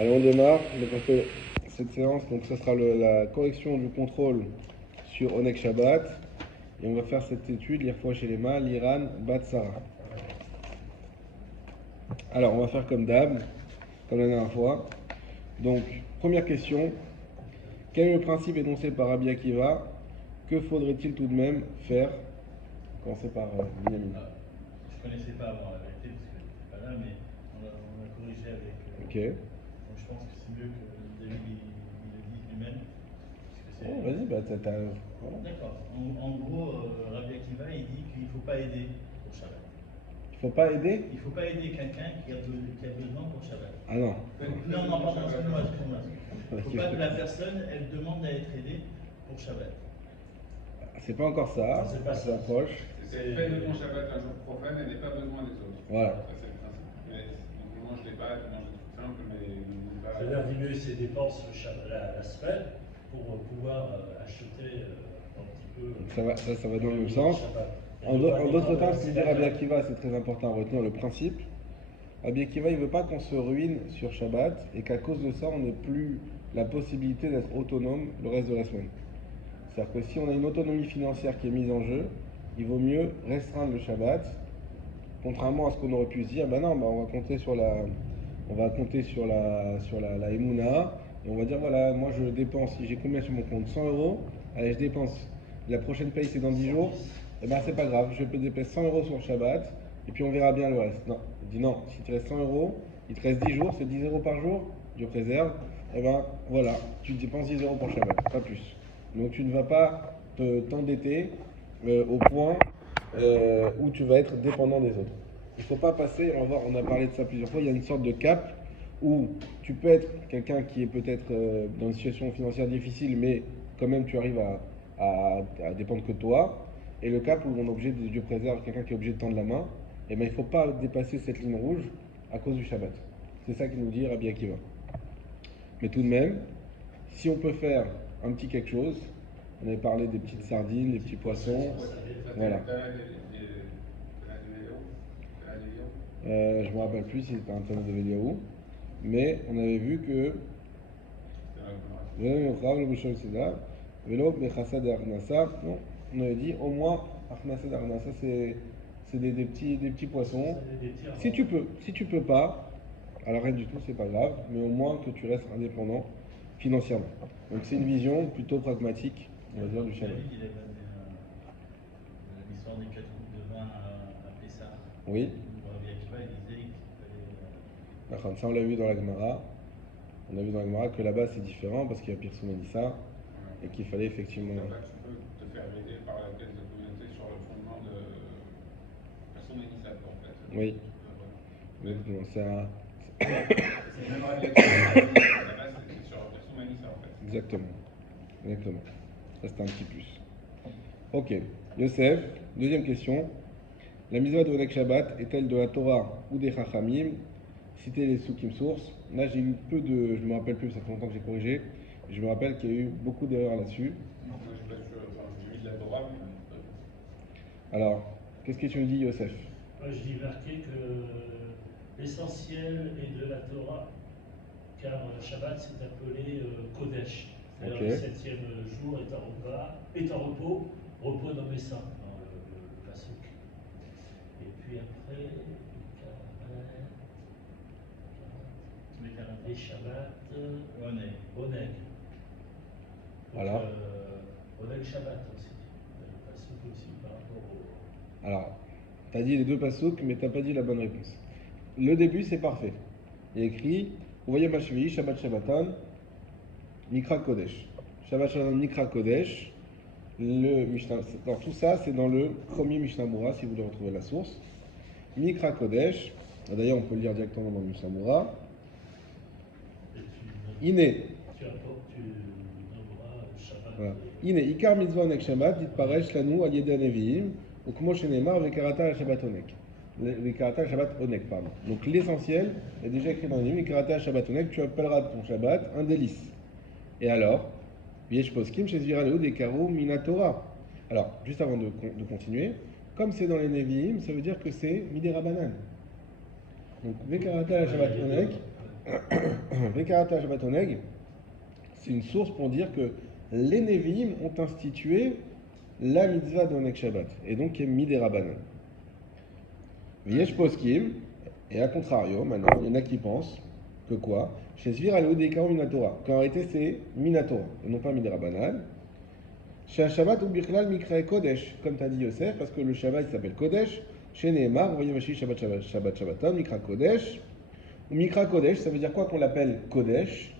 Allez, on démarre. Donc, on fait cette séance. Donc, ça sera la correction du contrôle sur Onek Shabbat. Et on va faire cette étude, l'Irfouach Shelema, l'Iran, Bat Sarah. Alors, on va faire comme d'hab, comme la dernière fois. Donc, première question. Quel est le principe énoncé par Rabbi Akiva? Que faudrait-il tout de même faire? Commencer par Binyamin. Je ne connaissais pas avant la vérité, parce que je n'étais pas là, mais on a corrigé avec. Ok. Donc je pense que c'est mieux que David il le dise lui-même. Oh, vas-y, bah t'as. Voilà. D'accord. En gros, Rabbi Akiva, il dit qu'il ne faut pas aider pour Shabbat. Il faut pas aider? Il ne faut pas aider quelqu'un qui a besoin pour Shabbat. Ah non. Non, pardon, excuse-moi. Il ne faut pas que la personne, elle demande à être aidée pour Shabbat. C'est pas encore ça, C'est pas ça ça. approche. C'est fait de ton Shabbat un jour profane et n'est pas besoin des autres. Voilà. Ça, c'est le principe. Mais on mange des pâtes, on mange des trucs simples, mais pas. C'est-à-dire diminuer ses dépenses la semaine pour pouvoir acheter un petit peu. Ça va dans le même sens. En d'autres termes, ce que dit Rabbi Akiva, c'est très important à retenir le principe. Rabbi Akiva, il ne veut pas qu'on se ruine sur Shabbat et qu'à cause de ça, on n'ait plus la possibilité d'être autonome le reste de la semaine. C'est-à-dire que si on a une autonomie financière qui est mise en jeu, il vaut mieux restreindre le Shabbat, contrairement à ce qu'on aurait pu se dire, ben non, on va compter sur la Emouna, et on va dire, voilà, moi je dépense, si j'ai combien sur mon compte? 100 euros, allez, je dépense, la prochaine paye c'est dans 10 jours, et ben c'est pas grave, je peux dépenser 100 euros sur le Shabbat, et puis on verra bien le reste. Non, il dit non, si tu restes 100 euros, il te reste 10 jours, c'est 10 euros par jour, Dieu préserve, et ben voilà, tu dépenses 10 euros pour le Shabbat, pas plus. Donc tu ne vas pas t'endetter au point où tu vas être dépendant des autres. Il ne faut pas passer, on a parlé de ça plusieurs fois, il y a une sorte de cap où tu peux être quelqu'un qui est peut-être dans une situation financière difficile, mais quand même tu arrives à dépendre que de toi. Et le cap où on est obligé, Dieu préserve, quelqu'un qui est obligé de tendre la main, et ben il ne faut pas dépasser cette ligne rouge à cause du Shabbat. C'est ça qu'il nous dit Rabbi Akiva. Mais tout de même, si on peut faire un petit quelque chose, on avait parlé des petites sardines, des petits poissons, voilà. Je ne me rappelle plus si c'était un tonneau de Véliaou, mais on avait vu que on avait dit au moins c'est des petits poissons. Si tu peux pas, alors rien du tout, c'est pas grave, mais au moins que tu restes indépendant financièrement. Donc c'est une vision plutôt pragmatique, on va dire, du Shabbat. Il a donné l'histoire des 4 coupes de vin à Pessah. Oui. Rabbi Akiva, il disait qu'il fallait. Ça, on l'a vu dans la Gemara. On a vu dans la Gemara que là-bas c'est différent parce qu'il y a Pirsum Anissa et qu'il fallait effectivement. Là, tu peux te faire aider par la caisse de communauté sur le fondement de Pirsum Anissa, en fait. Oui. Exactement. C'est même Rabbi Akiva, là-bas c'est sur Pirsum Anissa, en fait. Exactement. Ça c'est un petit plus. Ok. Yosef, deuxième question. La mitzvah de Onek Shabbat est-elle de la Torah ou des Chachamim? Citer les Sukkim sources. Là j'ai eu je me rappelle plus, ça fait longtemps que j'ai corrigé. Je me rappelle qu'il y a eu beaucoup d'erreurs là-dessus. Non, moi je suis pas sûr, j'ai mis de la Torah, mais. Alors, qu'est-ce que tu me dis, Yosef? Moi je dis marqué que l'essentiel est de la Torah, car Shabbat c'est appelé Kodesh. C'est-à-dire Okay. le 7e jour est un repos nommé saint dans le Pasuk. Et puis après, les Shabbat, Oneg. Voilà. Oneg Shabbat aussi. Le Pasuk aussi par rapport au. Alors, tu as dit les deux pasouks, mais tu n'as pas dit la bonne réponse. Le début, c'est parfait. Il y a écrit Uvayom Hashvi'i, Shabbat Shabbatan, Nikra Kodesh. Shabbat Shabbatan, Nikra Kodesh. Le Mishnah. Alors, tout ça, c'est dans le premier Mishnah Moura, si vous voulez retrouver la source. Nikra Kodesh. D'ailleurs, on peut le lire directement dans le Mishnah Moura. Iné. Tu nommeras Shabbat. Voilà. Iné, Ikar Mitzvah Onek Shabbat, dit Paresh Lanu, Al Yedei Nevi'im. Ou comment chez Neymar, Vekarata al Shabbat Onek. Vekarata al Shabbat Onek, pardon. Donc l'essentiel est déjà écrit dans le livre, Vekarata al Shabbat Onek, tu appelleras ton Shabbat un délice. Et alors, Yesh Poskim, chez Zviraleu, des Karo, Minatora. Alors, juste avant de continuer, comme c'est dans les Nevi'im, ça veut dire que c'est Midera Banan. Donc, Vekarata al Shabbat Onek, Vekarata Shabbat Oneg, c'est une source pour dire que les Nevi'im ont institué la mitzvah d'Oneg Shabbat, et donc qui est Midérabanan. Viesh Poskim, et à contrario, maintenant, il y en a qui pensent que quoi? Chez Svir al Odeka ou Minatora, qu'en réalité c'est Minatora, et non pas Midérabanan. Chez Shabbat ou Birklal Mikra Kodesh, comme tu as dit Yosef, parce que le Shabbat il s'appelle Kodesh. Chez Nehemar, voyez Vashi Shabbat Shabbatam, Mikra Kodesh. Ou Mikra Kodesh, ça veut dire quoi qu'on l'appelle Kodesh?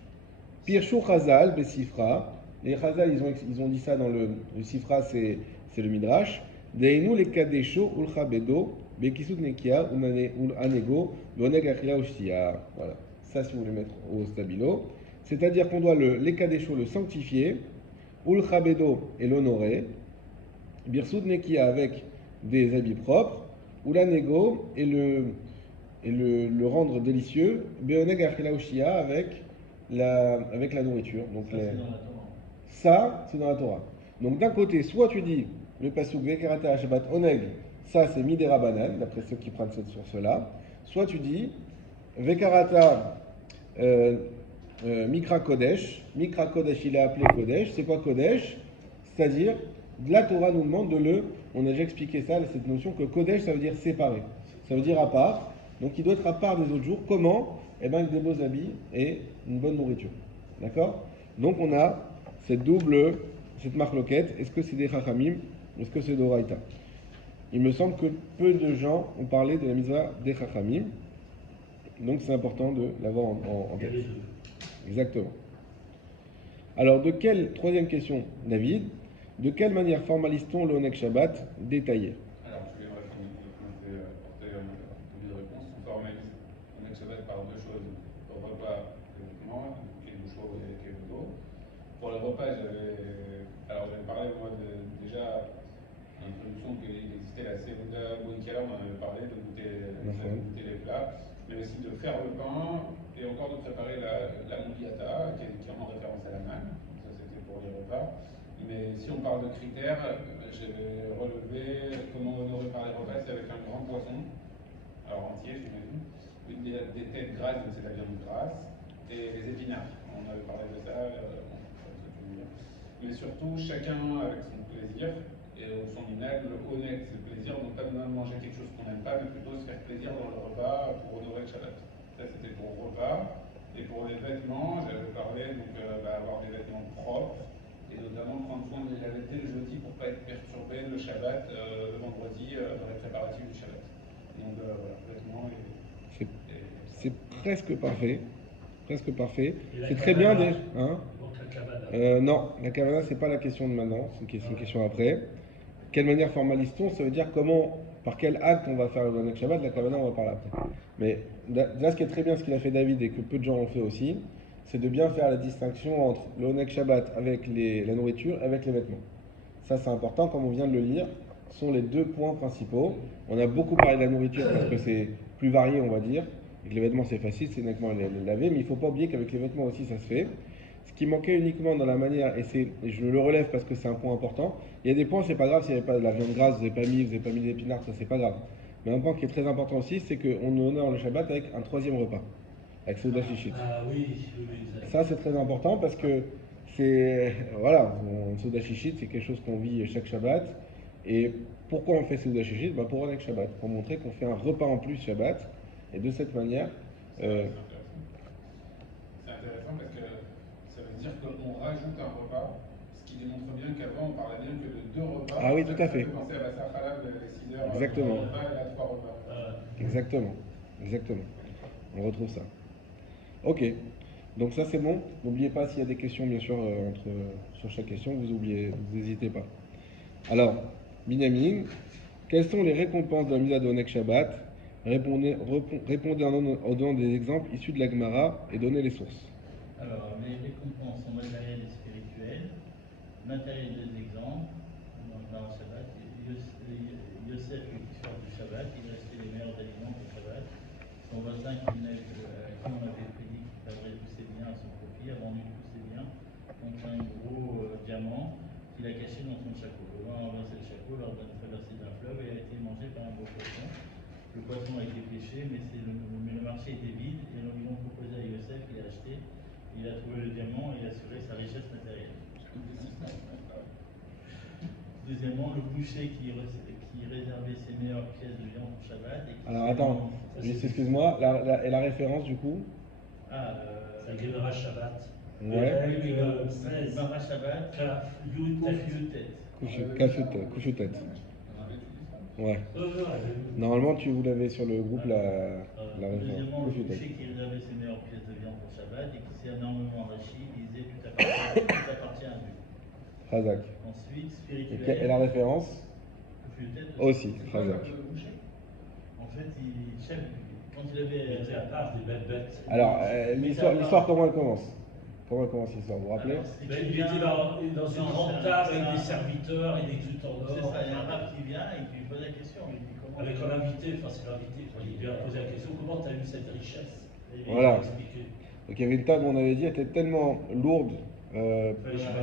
Pirshu Chazal, Besifra. Les Chazal, ils ont dit ça dans le Sifra, c'est le Midrash. Deinu le Kadesho, Ulcha Bedo, Bekisut Nekia, Ul Anego, Boneg Achila Ushtia. Voilà. Ça, si vous voulez mettre au stabilo. C'est-à-dire qu'on doit le Kadesho le sanctifier, Ulcha Bedo et l'honorer, Birsut Nekia avec des habits propres, Ul Anego et le rendre délicieux, Beoneg Achila Ushtia avec la nourriture. Donc ça, c'est dans la Torah. Donc d'un côté, soit tu dis le pasuk Vekarata Shabbat Oneg, ça c'est Midérabanan, d'après ceux qui prennent cette source-là. Soit tu dis Vekarata Mikra Kodesh. Mikra Kodesh, il est appelé Kodesh. C'est quoi Kodesh? C'est-à-dire, la Torah nous demande on a déjà expliqué ça, cette notion que Kodesh, ça veut dire séparé. Ça veut dire à part. Donc il doit être à part des autres jours. Comment? Eh bien avec des beaux habits et une bonne nourriture. D'accord? Donc on a cette marloquette. Est-ce que c'est des Chachamim ou est-ce que c'est d'Oraïta? Il me semble que peu de gens ont parlé de la mitzvah des Chachamim. Donc c'est important de l'avoir en tête. Exactement. Alors troisième question, David, de quelle manière formalise-t-on le Oneg Shabbat détaillé? Alors, je vais porter un peu de réponse. On formalise Oneg Shabbat par deux choses. Le repas, effectivement, qui est le choix et qui est le dos. Pour le repas, j'avais parlé, moi, déjà, l'introduction qu'il existait la Seuda Boïkala, on en avait parlé, de goûter les plats, mais aussi de faire le pain et encore de préparer la mouliata, qui est en référence à la manne. Ça, c'était pour les repas. Mais si on parle de critères, j'avais relevé comment honorer par les repas, c'est avec un grand poisson, alors entier, j'imagine, des têtes grasses, donc c'est la viande grasse, et les épinards. On avait parlé de ça. Mais surtout, chacun avec son plaisir et son minag, le honnête, c'est le plaisir, donc pas de manger quelque chose qu'on n'aime pas, mais plutôt se faire plaisir dans le repas pour honorer le Shabbat. Ça, c'était pour le repas. Et pour les vêtements, j'avais parlé, donc avoir des vêtements propres, et notamment prendre soin de les laver dès le jeudi pour ne pas être perturbé le Shabbat, le vendredi, dans les préparatifs du Shabbat. Donc voilà, vêtements et... C'est presque parfait. Presque parfait. C'est très kavana, bien. Hein? Donc la kavana. Non, la kavana, c'est pas la question de maintenant, c'est une question après. Quelle manière formalise-t-on? Ça veut dire par quel acte on va faire le Oneg Shabbat. La kavana, on va parler après. Mais là, ce qui est très bien, ce qu'il a fait David et que peu de gens ont fait aussi, c'est de bien faire la distinction entre le Oneg Shabbat avec la nourriture et avec les vêtements. Ça, c'est important, comme on vient de le lire, ce sont les deux points principaux. On a beaucoup parlé de la nourriture parce que c'est plus varié, on va dire. Avec les vêtements, c'est facile, c'est uniquement les laver, mais il ne faut pas oublier qu'avec les vêtements aussi, ça se fait. Ce qui manquait uniquement dans la manière, et je le relève parce que c'est un point important, il y a des points, c'est pas grave s'il n'y avait pas de la viande grasse, vous n'avez pas mis d'épinards, ça c'est pas grave. Mais un point qui est très important aussi, c'est qu'on honore le Shabbat avec un troisième repas, avec Seuda Shishit. Ah oui, Ça c'est très important parce que Seuda Shishit, c'est quelque chose qu'on vit chaque Shabbat. Et pourquoi on fait Seuda Shishit? Pour Oneg Shabbat, pour montrer qu'on fait un repas en plus Shabbat. Et de cette manière... C'est intéressant parce que ça veut dire qu'on rajoute un repas, ce qui démontre bien qu'avant on parlait bien que de deux repas. Ah oui, tout à fait. On pensait à Bassar Khalab, les 6 heures, exactement. Un repas et à 3 repas. Exactement. On retrouve ça. Ok. Donc ça c'est bon. N'oubliez pas s'il y a des questions, bien sûr, sur chaque question, vous n'hésitez pas. Alors, Binyamin, quelles sont les récompenses de la Misa de Oneg Shabbat? Répondez en donnant des exemples issus de la Gemara et donnez les sources. Alors, les récompenses sont matérielles et spirituelles. Matériel, des exemples. Donc, dans le Shabbat, Yosef, qui sort du Shabbat, il restait les meilleurs aliments du Shabbat. Son voisin à qui on avait prédit qu'il perdrait tous ses biens à son profit, a vendu tous ses biens contre un gros diamant qu'il a caché dans son chapeau. Le vent a renversé le chapeau lors d'une traversée d'un fleuve et a été mangé par un beau poisson. Le poisson a été pêché, mais le marché était vide et donc ils ont proposé à Yosef, il a acheté. trouver le diamant et assurer sa richesse matérielle. Deuxièmement, le boucher qui réservait ses meilleures pièces de viande pour Shabbat. Et qui Alors attends, juste excuse-moi, et la référence du coup? Ah, La Gemara Shabbat. Ouais. 16. Mara Shabbat, Kaf, Yud, Tet. Tef. Couche tête. On avait étudié ça. Ouais. Ouais. Normalement, vous l'avez sur le groupe, la référence. Deuxièmement, le Couche tête. boucher qui réservait ses meilleures pièces de viande pour Shabbat et qui s'est énormément enrichi, il disait tout appartient à Dieu. Razak. Ensuite, Et spirituel. la référence? Couche de tête Aussi, C'est quoi Razak. le boucher? En fait, quand il Il avait. était à part des belles bêtes. Alors, l'histoire, comment elle commence? Comment elle commence l'histoire, vous vous rappelez? Il était dans une grande table avec des serviteurs et des trucs en or. C'est ça, il y a un pape qui vient et qui lui pose la question. Il dit comment. Avec un invité, enfin c'est l'invité, il lui a posé la question comment tu as eu cette richesse. Et il Voilà. a expliqué. Donc il y avait une table, on avait dit, elle était tellement lourde, elle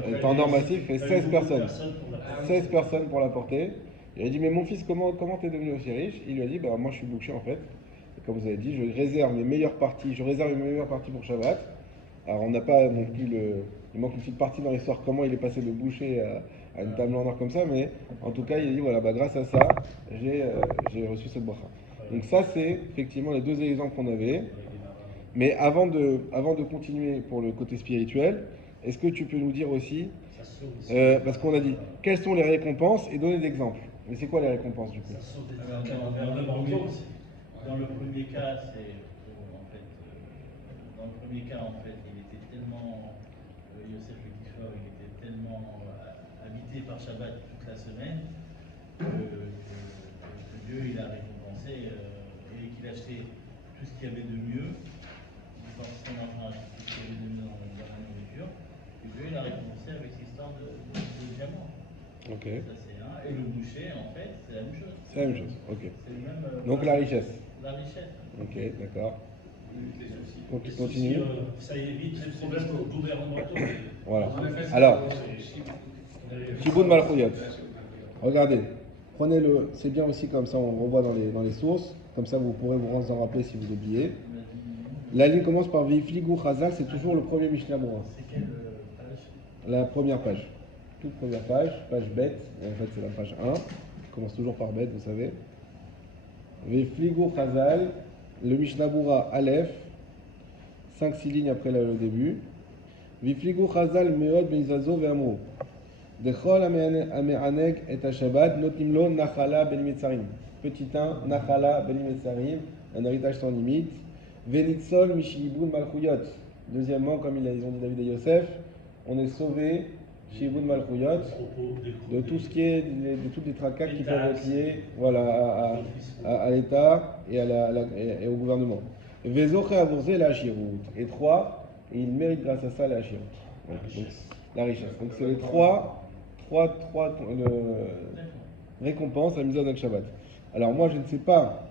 était en or massif, il fait 16 personnes. 16 personnes pour la porter. Il a dit, mais mon fils, comment t'es devenu aussi riche? Il lui a dit, bah moi je suis boucher en fait. Et comme vous avez dit, je réserve mes meilleures parties pour Shabbat. Alors on n'a pas non plus il manque une petite partie dans l'histoire, comment il est passé de boucher à une table en or comme ça, mais en tout cas il a dit, voilà, bah grâce à ça, j'ai reçu cette bracha. Donc ça c'est effectivement les deux exemples qu'on avait. Mais avant de continuer pour le côté spirituel, est-ce que tu peux nous dire aussi, Ça sauve aussi. parce qu'on a dit, quelles sont les récompenses et donner des exemples. Mais c'est quoi les récompenses du coup? Ça sauve des Alors, dans le premier cas, dans le premier cas, en fait, il était tellement, Yosef le Kishor, il était tellement habité par Shabbat toute la semaine que Dieu, il a récompensé et qu'il a acheté tout ce qu'il y avait de mieux, dans son argent, tout ce qu'il y avait de mieux dans la nourriture, et Dieu, il a récompensé avec cette histoire de diamant. Ok. Ça, c'est un. Et le boucher, en fait, c'est la même chose. C'est la même chose, ok. C'est le même. Donc la richesse. La richesse. Ok, d'accord. Les soucis. Et Continue. ceci, ça évite les problèmes gouvernementaux. Voilà. En effet, c'est Alors, c'est- Tiboun Malchouyot. Regardez, prenez-le, c'est bien aussi comme ça, on revoit dans les sources, comme ça vous pourrez vous en rappeler si vous oubliez. La ligne commence par Vifligou Chazal, c'est toujours le premier Mishnah Moura. C'est quelle page? La première page. Toute première page bête, et en fait c'est la page 1, qui commence toujours par bête, vous savez. Vifligou Chazal, le Mishnah Moura Aleph, 5-6 lignes après le début. Vifligou Chazal Meod Beizazo Ve'amou. Dechol Ame'aneg et Shabbat, Notimlo Nachala Ben Metzarim. Petit 1, Nachala Ben Metzarim, un héritage sans limite. Venitzol Mishiibun Malchuyot. Deuxièmement, comme ils ont dit David et Yosef, on est sauvé, Shibun Malchuyot, de tout ce qui est, de toutes les tracas qui peuvent être liés, voilà, à l'État et, et au gouvernement. Vezoche Avurze la Hashirut. Et 3, et il mérite grâce à ça la Hashirut. Donc, la richesse. Donc c'est les trois récompenses à la mise en Shabbat. Alors moi je ne sais pas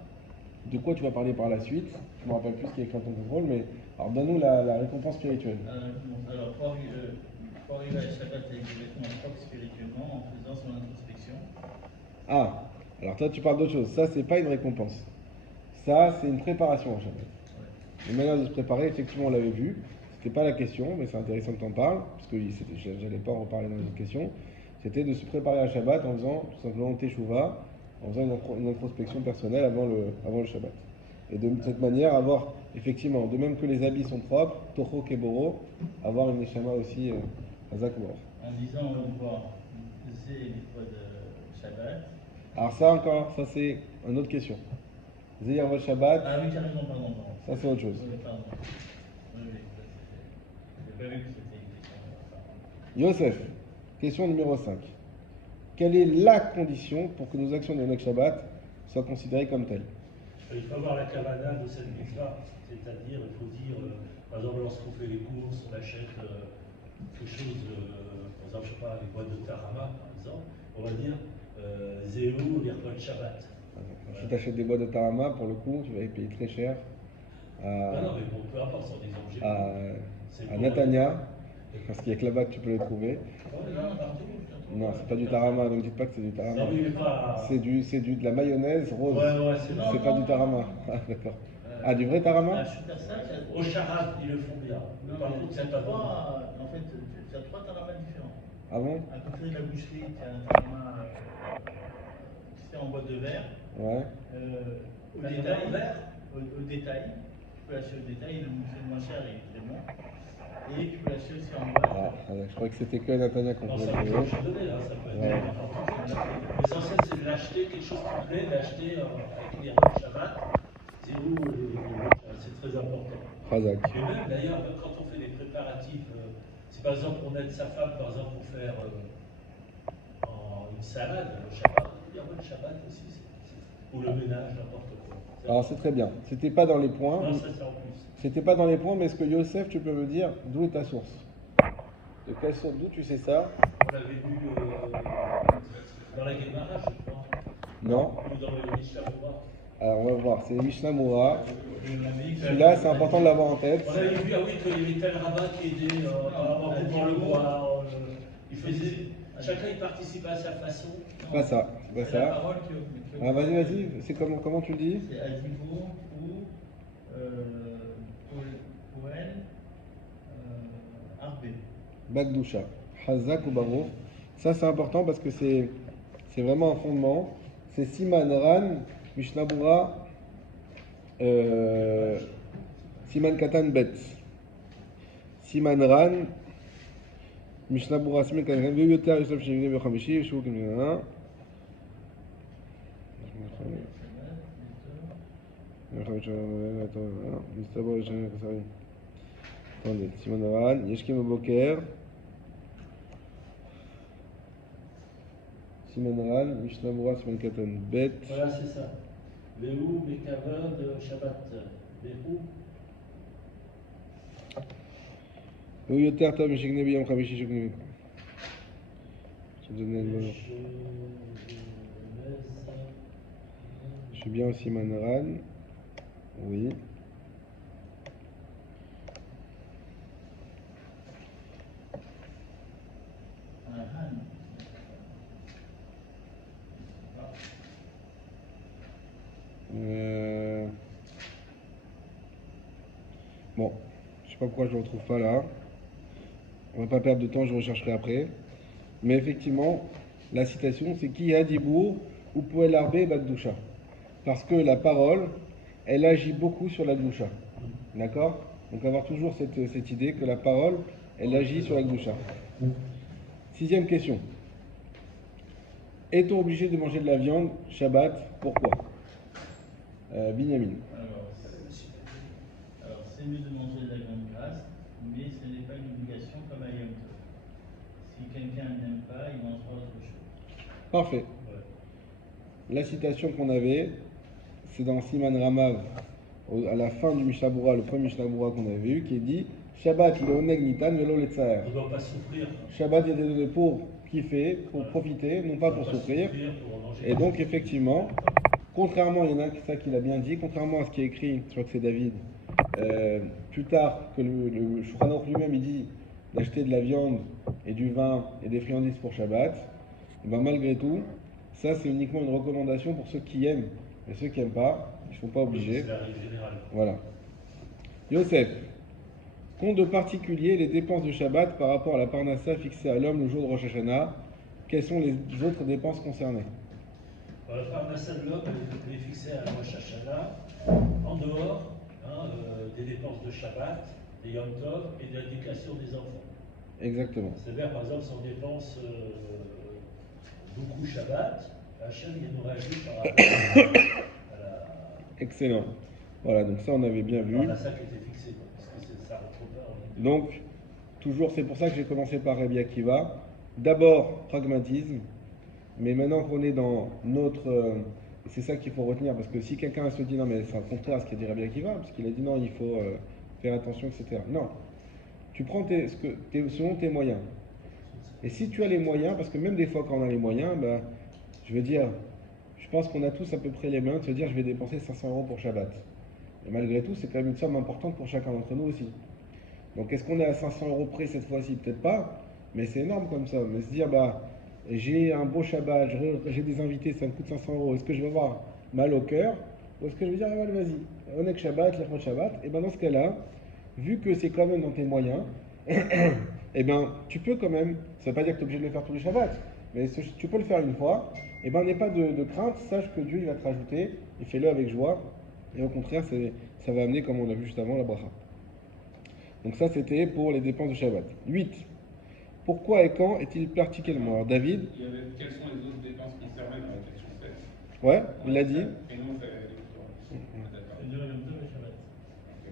de quoi tu vas parler par la suite, je ne me rappelle plus ce qui est écrit dans ton contrôle, mais alors donne-nous la récompense spirituelle. Alors, pour arriver à Shabbat avec des vêtements propres spirituellement, en faisant son introspection. Ah, alors toi tu parles d'autre chose, ça c'est pas une récompense. Ça c'est une préparation à Shabbat. Une manière de se préparer, effectivement on l'avait vu, c'était pas la question, mais c'est intéressant que tu en parles, parce que j'allais pas en reparler dans les autres questions. C'était de se préparer à Shabbat en faisant tout simplement Teshuvah, en faisant une introspection personnelle avant le Shabbat. Et de cette manière, avoir, effectivement, de même que les habits sont propres, Toho Keboro, avoir une Neshama aussi Hazak Mor. En disant au revoir, c'est les fois de Shabbat. Alors ça encore, ça c'est une autre question. Zéhir Vol Shabbat, Ah oui, carrément, pardon. ça c'est autre chose. Oui, pardon. Oui, j'ai pas vu que c'était une question. Yosef, question numéro 5. Quelle est la condition pour que nos actions de Yom Shabbat soient considérées comme telles? Il faut avoir la kavana de cette mitzvah, c'est-à-dire, il faut dire, par exemple, lorsqu'on fait les courses, on achète quelque chose, par exemple, je sais pas, les boîtes de tarama, par exemple, on va dire Zéou, les repas de Shabbat. Si tu achètes des boîtes de tarama, pour le coup, tu vas les payer très cher Non, mais bon, peu importe, ce sont des objets. à Netanya, parce qu'il n'y a que là-bas que tu peux les trouver. Non, c'est pas du tarama, donc dites pas que c'est du tarama. Non, mais pas. C'est de la mayonnaise rose. Ouais, c'est pas du tarama. Ah, d'accord. Ah, du vrai tarama? Un super sac, Au Charat, ils le font bien. non, Par mais contre, tu as c'est pas bon. trois, en fait, tu as trois taramas différents. Ah bon? À côté de la boucherie, tu as un tarama tu sais, en boîte de verre. Ouais. Au Un détail, en verre. au détail, tu peux l'acheter au détail, c'est le moins cher et il est bon. Et tu peux l'acheter aussi en boîte. Ah, je crois que c'était que Nathalia qu'on Non, pouvait ça peut trouver. être donné, là, ça peut être Ouais. n'importe quoi. L'essentiel, c'est de l'acheter, quelque chose qui te plaît, d'acheter avec les règles Shabbat. Zéro, c'est très important. Razak. Et même d'ailleurs, quand on fait des préparatifs, si par exemple on aide sa femme par exemple pour faire une salade, le Shabbat, il y a le Shabbat aussi, ou le ménage, n'importe quoi. Alors c'est très bien. C'était pas dans les points. Non, ça c'est en plus. C'était pas dans les points, mais est-ce que Yosef, tu peux me dire d'où est ta source? De quelle source? D'où tu sais ça? On l'avait vu dans la Guémara, je crois. Non? Ou dans le Mishnah Moura. Alors on va voir. C'est Mishnah Moura. Et on avait dit que- Celui-là, c'est important de l'avoir en tête. On avait vu, ah oui, qu'il y avait tel rabbin qui aidait apparemment pour voir le bois. Il faisait. Chacun il participait à sa façon. C'est pas ça. C'est pas C'est la ça. parole Ah, vas-y. C'est comment tu le dis? C'est Adivo ou Poel Arbé. Bagdoucha. Hazak ou Baruch. Ça, c'est important parce que c'est vraiment un fondement. C'est Siman Ran, Mishnah Moura, Siman Katan Bet. Siman Ran, Mishnah Moura, Siman Katan Bet. Yoter, Yosef, Shevine, Bechamishi, Yeshua, Kimina. Attendez, Siman Ran, Yeshkim Boker. Siman Ran, Mishnah Moura, Siman Katan Bet. Voilà, c'est ça. Véhou, Mekavin de Shabbat. Véhou. Yoter, Tam, Yeshkim Biyam, Chamishi, Shukni. Je suis bien aussi Manran. Oui. Un Han. Bon, je sais pas pourquoi je le retrouve pas là. On va pas perdre de temps, je rechercherai après. Mais effectivement, la citation, c'est qui a dibour ou poel arbe bagdoucha. Parce que la parole, elle agit beaucoup sur la gdoucha. D'accord? Donc avoir toujours cette idée que la parole, elle agit sur la gdoucha. Sixième question. Est-on obligé de manger de la viande Shabbat? Pourquoi? Binyamin. Alors, c'est mieux de manger de la viande grasse, mais ce n'est pas une obligation comme à Yom Tov. Si quelqu'un n'aime pas, il mangera autre chose. Parfait. La citation qu'on avait, c'est dans Siman Ramav, à la fin du Mishnah Moura, le premier Mishnah Moura qu'on avait eu, qui dit Shabbat il est oneg nitan velo letzaer. On ne doit pas souffrir. Shabbat il est donné pour kiffer, pour profiter, non pas pour souffrir. Pour manger. Et donc effectivement, contrairement, il y en a ça qui l'a bien dit, contrairement à ce qui est écrit, je crois que c'est David, plus tard que le Shulchan Aruch lui-même il dit d'acheter de la viande et du vin et des friandises pour Shabbat, et ben malgré tout, ça c'est uniquement une recommandation pour ceux qui aiment. Et ceux qui n'aiment pas, ils ne sont pas obligés. C'est la règle générale. Voilà. Yosef, qu'ont de particulier les dépenses de Shabbat par rapport à la parnassa fixée à l'homme le jour de Rosh Hashanah? Quelles sont les autres dépenses concernées? La parnassa de l'homme est fixée à Rosh Hashanah en dehors des dépenses de Shabbat, des Yom Tov et de l'éducation des enfants. Exactement. C'est-à-dire, par exemple, si on dépense beaucoup Shabbat, Hachem il nous rajoute par rapport à la Excellent. Voilà, donc ça on avait bien vu. parnassa qui était fixée, parce que ça retrouve pas. Donc, toujours, c'est pour ça que j'ai commencé par Rabbi Akiva. D'abord, pragmatisme. Mais maintenant qu'on est dans notre... c'est ça qu'il faut retenir, parce que si quelqu'un se dit non mais c'est un contraire à ce qu'a dit Rabbi Akiva, parce qu'il a dit non, il faut faire attention, etc. Non. Tu prends selon tes moyens. Et si tu as les moyens, parce que même des fois quand on a les moyens, bah, je veux dire, je pense qu'on a tous à peu près les moyens de se dire je vais dépenser 500 € pour Shabbat. Et malgré tout, c'est quand même une somme importante pour chacun d'entre nous aussi. Donc est-ce qu'on est à 500 € près cette fois-ci? Peut-être pas, mais c'est énorme comme ça. Mais se dire, bah, j'ai un beau Shabbat, j'ai des invités, ça me coûte 500 €, est-ce que je vais avoir mal au cœur? Ou est-ce que je vais dire, ah, ouais, vas-y, Onek Shabbat, Lechot Shabbat? Et ben dans ce cas-là, vu que c'est quand même dans tes moyens, et ben tu peux quand même, ça veut pas dire que tu es obligé de le faire tous les Shabbats, mais tu peux le faire une fois, et ben n'aie pas de crainte, sache que Dieu il va te rajouter, et fais-le avec joie, et au contraire, ça va amener, comme on a vu juste avant, la bracha. Donc ça c'était pour les dépenses de Shabbat. 8. Pourquoi et quand est-il particulièrement? Alors David, Quelles sont les autres dépenses concernées dans la question 7? ouais, il l'a dit. Et nous, on fait les lectures. D'accord. Le Yom Tov et Shabbat. Ok.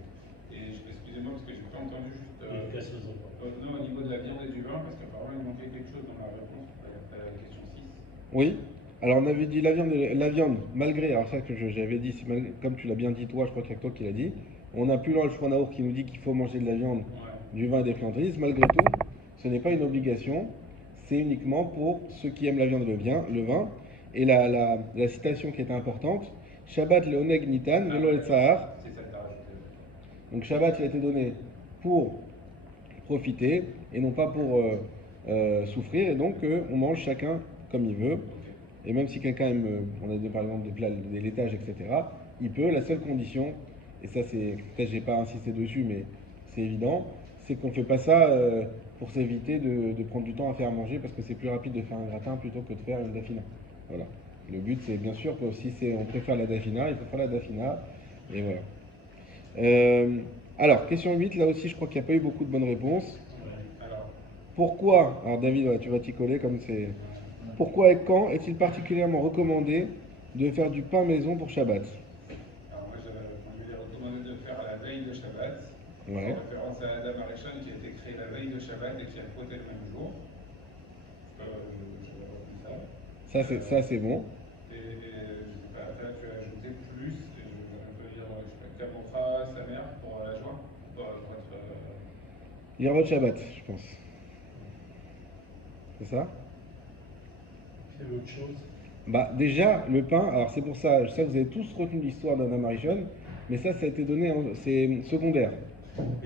Et excusez-moi parce que j'ai pas entendu juste. L'éducation aux enfants. Non, au niveau de la viande et du vin, parce qu'apparemment il manquait quelque chose dans la réponse à la question 6. Oui. Alors on avait dit la viande malgré, alors ça que j'avais dit, comme tu l'as bien dit toi, je crois qu'il y a que toi qui l'a dit, on a plus loin le Shulchan Aroukh qui nous dit qu'il faut manger de la viande, du vin et des friandises. Malgré tout, ce n'est pas une obligation, c'est uniquement pour ceux qui aiment la viande et le vin. Et la citation qui est importante, Shabbat leoneg nitan velo letzahar. C'est ça que tu as rajouté. Donc Shabbat il a été donné pour profiter et non pas pour souffrir, et donc on mange chacun comme il veut. Et même si quelqu'un aime, on a dit par exemple des laitages, etc., il peut. La seule condition, et ça c'est, peut-être j'ai pas insisté dessus, mais c'est évident, c'est qu'on ne fait pas ça pour s'éviter de prendre du temps à faire manger, parce que c'est plus rapide de faire un gratin plutôt que de faire une dafina. Voilà. Le but c'est bien sûr que si on préfère la dafina, il faut faire la dafina, et voilà. Alors, question 8, là aussi je crois qu'il n'y a pas eu beaucoup de bonnes réponses. Alors, Pourquoi, alors David, ouais, tu vas t'y coller comme c'est... Pourquoi et quand est-il particulièrement recommandé de faire du pain maison pour Shabbat? moi, je lui ai recommandé de le faire à la veille de Shabbat, Ouais. en référence à Adam Arishon qui a été créé la veille de Shabbat et qui a fauté le même jour. Je vais Ça c'est bon. Et je sais pas, là tu as ajouté plus, et je peux dire, je sais pas, Kamocha, sa mère, pour la joie, pour être. L'Irvot Shabbat, je pense. C'est ça? C'est autre chose. Bah déjà, le pain, alors c'est pour ça, je sais que vous avez tous retenu l'histoire d'Adam Arishon, mais ça a été donné, c'est secondaire.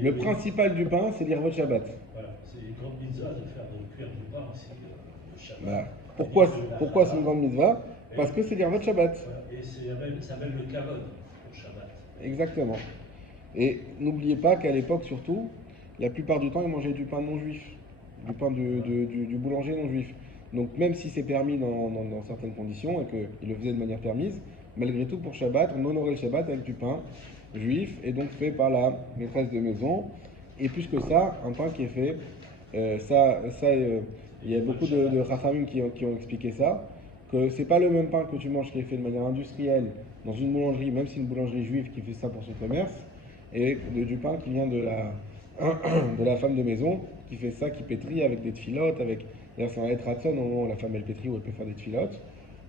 Le principal du pain, c'est l'Irvot Shabbat. Voilà, c'est une grande mitzvah de faire de cuire du pain aussi le Shabbat. Bah, pourquoi c'est une grande mitzvah? Parce que c'est l'Irvot Shabbat. Voilà, et ça s'appelle le kavod au Shabbat. Exactement. Et n'oubliez pas qu'à l'époque, surtout, la plupart du temps, ils mangeaient du pain non juif, du pain du boulanger non juif. Donc même si c'est permis dans certaines conditions et qu'ils le faisaient de manière permise, malgré tout pour Shabbat, on honorait le Shabbat avec du pain juif et donc fait par la maîtresse de maison. Et plus que ça, un pain qui est fait, il y a beaucoup de Chachamim qui ont expliqué ça, que c'est pas le même pain que tu manges qui est fait de manière industrielle dans une boulangerie, même si c'est une boulangerie juive qui fait ça pour son commerce, et du pain qui vient de la femme de maison qui fait ça, qui pétrit avec des tfilotes, d'ailleurs c'est un etratson au moment où la femme elle pétrit, où elle peut faire des tfilotes.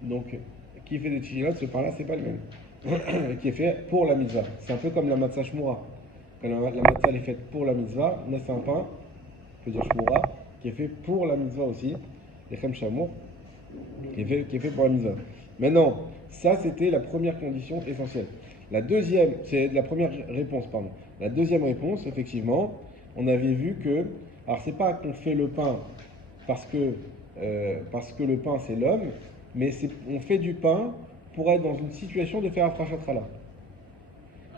Donc qui fait des tfilotes, ce pain là c'est pas le même. Qui est fait pour la mitzvah. C'est un peu comme la matzah shmura. Quand la matzah elle est faite pour la mitzvah, là c'est un pain, on peut dire shmura, qui est fait pour la mitzvah aussi, lechem shamour, qui est fait pour la mitzvah. Maintenant, ça c'était la première condition essentielle. La deuxième, c'est la première réponse, pardon. La deuxième réponse, effectivement, on avait vu que, alors c'est pas qu'on fait le pain parce que le pain c'est l'homme, mais on fait du pain pour être dans une situation de faire Afrashat Chala.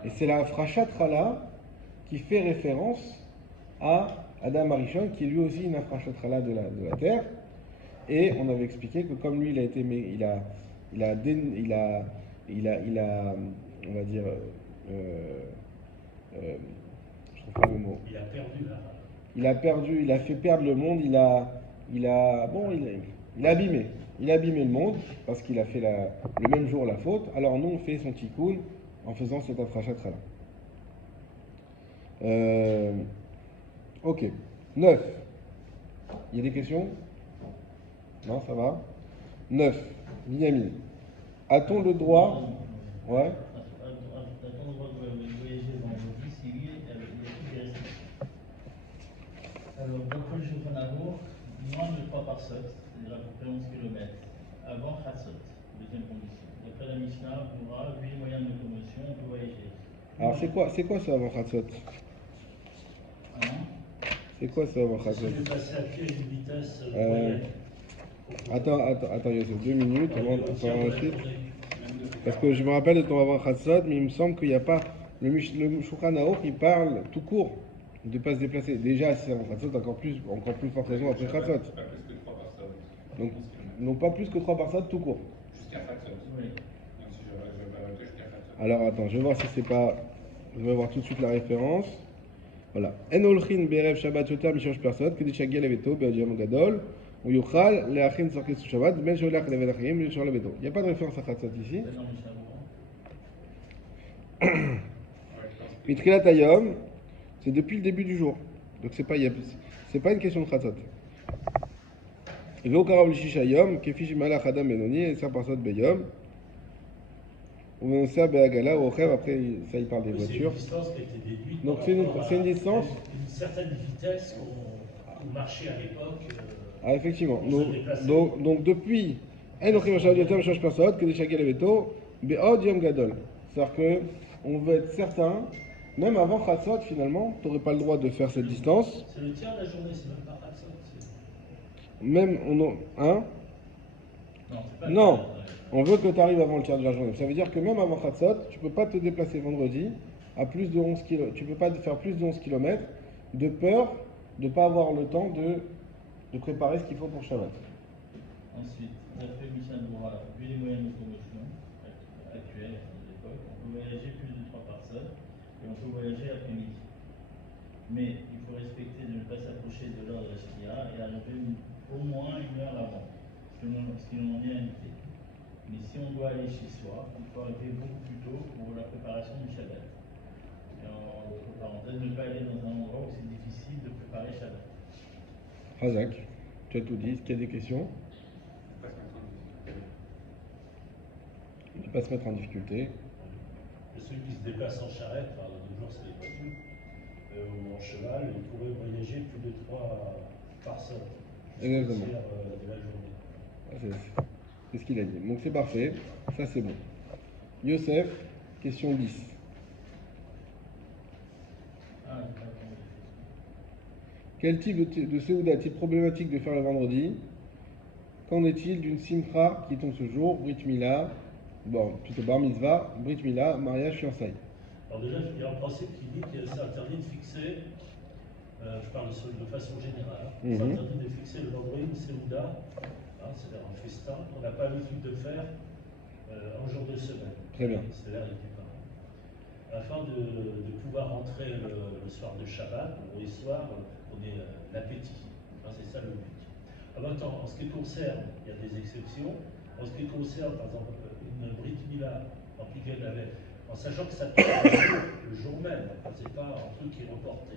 Et c'est la Afrashat Chala qui fait référence à Adam Arishon, qui est lui aussi une Afrashat Chala de la terre. Et on avait expliqué que comme lui, il a, on va dire, je trouve pas le mot. Il a perdu la... Il a fait perdre le monde, il a abîmé. Il a abîmé le monde parce qu'il a fait le même jour la faute. Alors nous, on fait son tikkun en faisant cet afrachat là. Ok. 9. Il y a des questions? Non, ça va. 9. Binyamin. A-t-on le droit? Ouais. A-t-on le droit de voyager vendredi si oui, il y a plus de restrictions. Alors, d'après le Shulchan Aroukh, moins de 3 par sot, c'est-à-dire à peu près 11 km, avant Chatzot, deuxième condition. D'après la Mishnah, pour 8 moyens de locomotion, on peut voyager. Alors c'est quoi ça avant Chatzot? C'est quoi ça avant Chatzot? C'est de passer à pied à une vitesse moyenne. Attends, Youssef, 2 minutes avant la suite. Même de Parce que je me rappelle de ton avoir Khatsot, mais il me semble qu'il n'y a pas. Le Shulchan Aruch, il parle tout court, de ne pas se déplacer. Déjà, si c'est avant Khatsot, encore plus forte raison après Khatsot. Pas plus que 3 personnes. Donc, non pas plus que 3 personnes tout court. Jusqu'à Khatsot. Oui. Donc si je vais arrêter jusqu'à Khatsot. Alors attends, je vais voir si c'est pas. Je vais voir tout de suite la référence. Voilà. En olchin berev Shabbat yoter mishosh persot, kedi shagia leveto be'odiyam gadol, ou yuchal leachin sorkes sou Shabbat, ben sholach levet achim, yishor leveto. Il n'y a pas de référence à Khatsot ici. Ben non, mais Ouais, je pense que- Mitrilat Hayom, c'est depuis le début du jour. Donc c'est pas une question de Khatsot. Veo karav l'shish hayom, kefi malach adam benoni, et ça parsot beyom. Ou menonsa be'agala, ou ochev, après ça il parle des Oui, c'est voitures. une distance qui a été déduite. Donc par c'est une rapport à distance. Une certaine vitesse qu'on marchait à l'époque. Ah, effectivement. On se déplaçait. Donc depuis Enochim Shabbat yoter mishosh persot, kedi shagia leveto, be'od yom gadol. C'est-à-dire que on veut être certain, même avant Khatsot finalement, tu n'aurais pas le droit de faire cette distance. C'est le tiers de la journée, c'est même pas ça. Même hein? non, c'est pas Non, ça. on veut que tu arrives avant le tiers de la journée. Ça veut dire que même avant Khatsot, tu ne peux pas te déplacer vendredi à plus de 11 km. Tu ne peux pas faire plus de 11 km de peur de ne pas avoir le temps de préparer ce qu'il faut pour Shabbat. Ensuite, d'après Michel Boura, vu les moyens de locomotion actuels à l'époque, on peut voyager plus de 3 personnes et on peut voyager après-midi. Mais il faut respecter de ne pas s'approcher de l'heure de la Shkia et arriver au moins 1 heure avant, ce qui l'on est invité. Mais si on doit aller chez soi, il faut arriver beaucoup plus tôt pour la préparation du Shabbat. Et entre parenthèses, ne pas aller dans un endroit où c'est difficile de préparer Shabbat. Razak, tu as tout dit. Est-ce qu'il y a des questions? Ne pas se mettre en difficulté. Et ceux qui se déplacent en charrette, enfin, de nos jours c'est les voitures, ou en cheval, ils pourraient voyager plus de 3 personnes. Exactement. Tiers, de la journée. Ah, c'est ce qu'il a dit. Donc c'est parfait. Ça c'est bon. Yosef, question 10. Ah, j'ai pas compris. Quel type de Seouda est-il problématique de faire le vendredi? Qu'en est-il d'une simcha qui tombe ce jour? Brit Mila, bon, plutôt Bar Mitzvah, Brit Mila, mariage, fiançailles. Alors déjà, il y a un principe qui dit que c'est interdit de fixer, je parle de façon générale, c'est interdit de fixer le vendredi une Seouda, c'est-à-dire un festin, qu'on n'a pas l'habitude de faire un jour de semaine. Très bien. C'est-à-dire afin de pouvoir rentrer le soir de Shabbat, le premier soir, on ait l'appétit. C'est ça le but. En même temps, en ce qui concerne, il y a des exceptions, en ce qui concerne par exemple une Brit Mila appliquée la veille, en sachant que ça tombe le jour même, c'est pas un truc qui est reporté.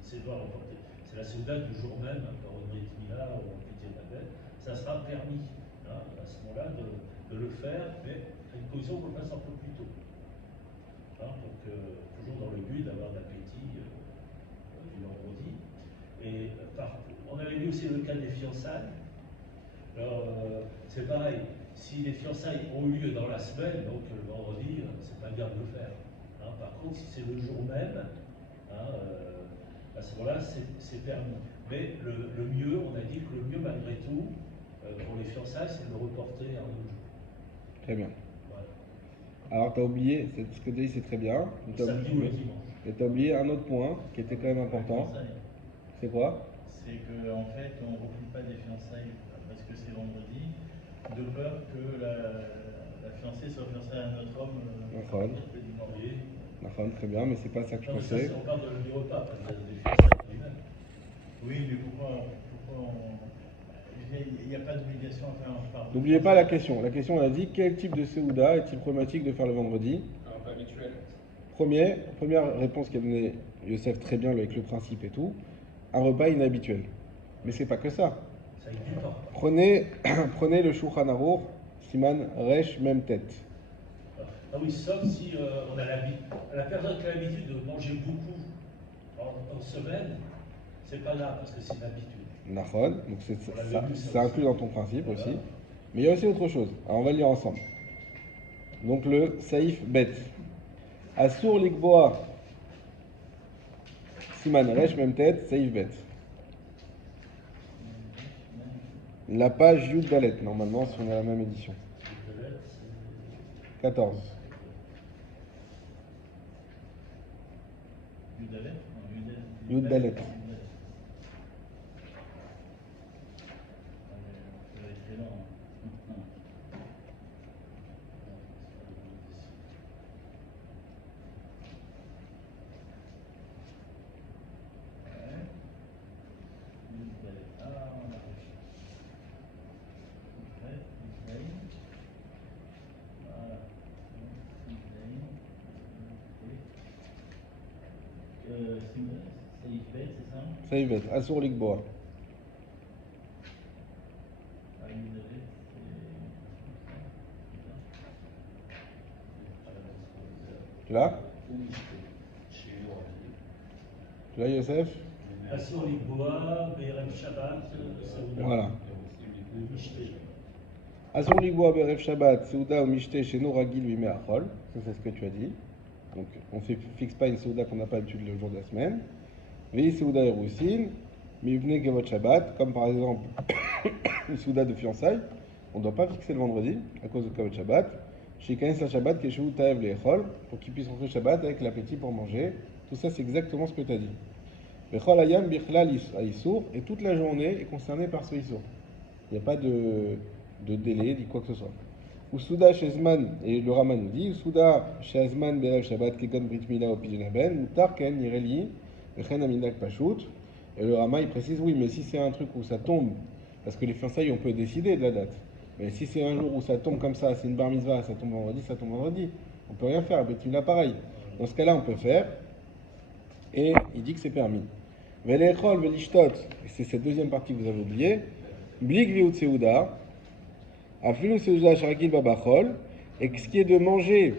C'est pas reporté. C'est la Seouda du jour même, par une Brit Mila ou appliquée la veille, ça sera permis à ce moment-là de le faire, mais à une condition qu'on le fasse un peu plus tôt. Donc, toujours dans le but d'avoir l'appétit du vendredi. Et on avait vu aussi le cas des fiançailles. Alors, c'est pareil, si les fiançailles ont eu lieu dans la semaine, donc le vendredi, c'est pas bien de le faire. Par contre, si c'est le jour même, à ce moment-là, c'est permis. Mais le mieux, on a dit que le mieux malgré tout, pour les fiançailles, c'est de le reporter à un autre jour. Très bien. Voilà. Alors tu as oublié, ce que tu as dit c'est très bien, mais Samedi ou le dimanche. tu as oublié un autre point qui était quand même important. C'est quoi? C'est qu'en fait, on ne refuse pas des fiançailles parce que c'est vendredi, de peur que la fiancée soit fiancée à un autre homme Nahon. le dimanche. Nahon, très bien, mais c'est pas ça que je Non, mais ça, pensais. on parle du repas, pas des fiançailles lui-même. Oui, mais pourquoi il n'y a pas d'obligation à faire un repas. N'oubliez pas la question. La question, on a dit quel type de Seouda est-il problématique de faire le vendredi? Un repas habituel. Première réponse qu'a donnée Yosef très bien avec le principe et tout, un repas inhabituel. Mais c'est pas que ça. Ça aide du temps. Prenez le Shulchan Aruch, Siman Resh, même tête. Ah oui, sauf si on a l'habitude. La personne qui a l'habitude de manger beaucoup en semaine, c'est pas grave parce que c'est une habitude. Nahon, donc c'est inclus dans ton principe aussi. Mais il y a aussi autre chose. Alors on va le lire ensemble. Donc le Saïf Bet. Assour Likboa, Siman Resh, même tête, Saïf Bet. La page Yud Dalet, normalement, si on a la même édition. 14. Yudalet? Yud Dalet. Ça va être très long. Yudalet. Ah, on a réussi. Yudalet, Yudalet. Voilà. Yudalet. C'est Yves, c'est ça? Saïvet, Assour Ligboa. Ah, Yudalet, Tu l'as? Chez Oracle. Tu l'as, Youssef? Assur Ligboa, BRM Shabbat, Saouda. Voilà. Le Mishté. Assour Ligboa, Beref Shabbat, Souda ou Mishte, chez nous, Ragil, Vime Achol. Ça, c'est ce que tu as dit. Donc, on ne fixe pas une Souda qu'on n'a pas l'habitude le jour de la semaine. Vi Souda et Roussine, Mivne Gevot Shabbat, comme par exemple une Souda de fiançailles. On ne doit pas fixer le vendredi à cause de Kavot Shabbat. Chez Kanis la Shabbat, Keshu Taev le Echol, pour qu'il puisse rentrer Shabbat avec l'appétit pour manger. Tout ça, c'est exactement ce que tu as dit. Bechol Ayam Bichlal Issour, et toute la journée est concernée par ce Issour. Il n'y a pas de délai, ni quoi que ce soit. Ou Souda Shezman, et le Rama nous dit, Souda Shezman Berev Shabbat Kegon Brit Mila au Pigenaben, Mutar Ken Nireli, Rechen Aminak Pashut. Et le Rama il précise, oui, mais si c'est un truc où ça tombe, parce que les fiançailles on peut décider de la date. Mais si c'est un jour où ça tombe comme ça, c'est une bar mitzvah, ça tombe vendredi, ça tombe vendredi. On peut rien faire, Brit Mila pareil. Dans ce cas-là, on peut faire, et il dit que c'est permis. Velechol Velishtot, et c'est cette deuxième partie que vous avez oubliée, Blik Viut Seuda, Afilou Seuda Sharagil Babachol, et ce qui est de manger,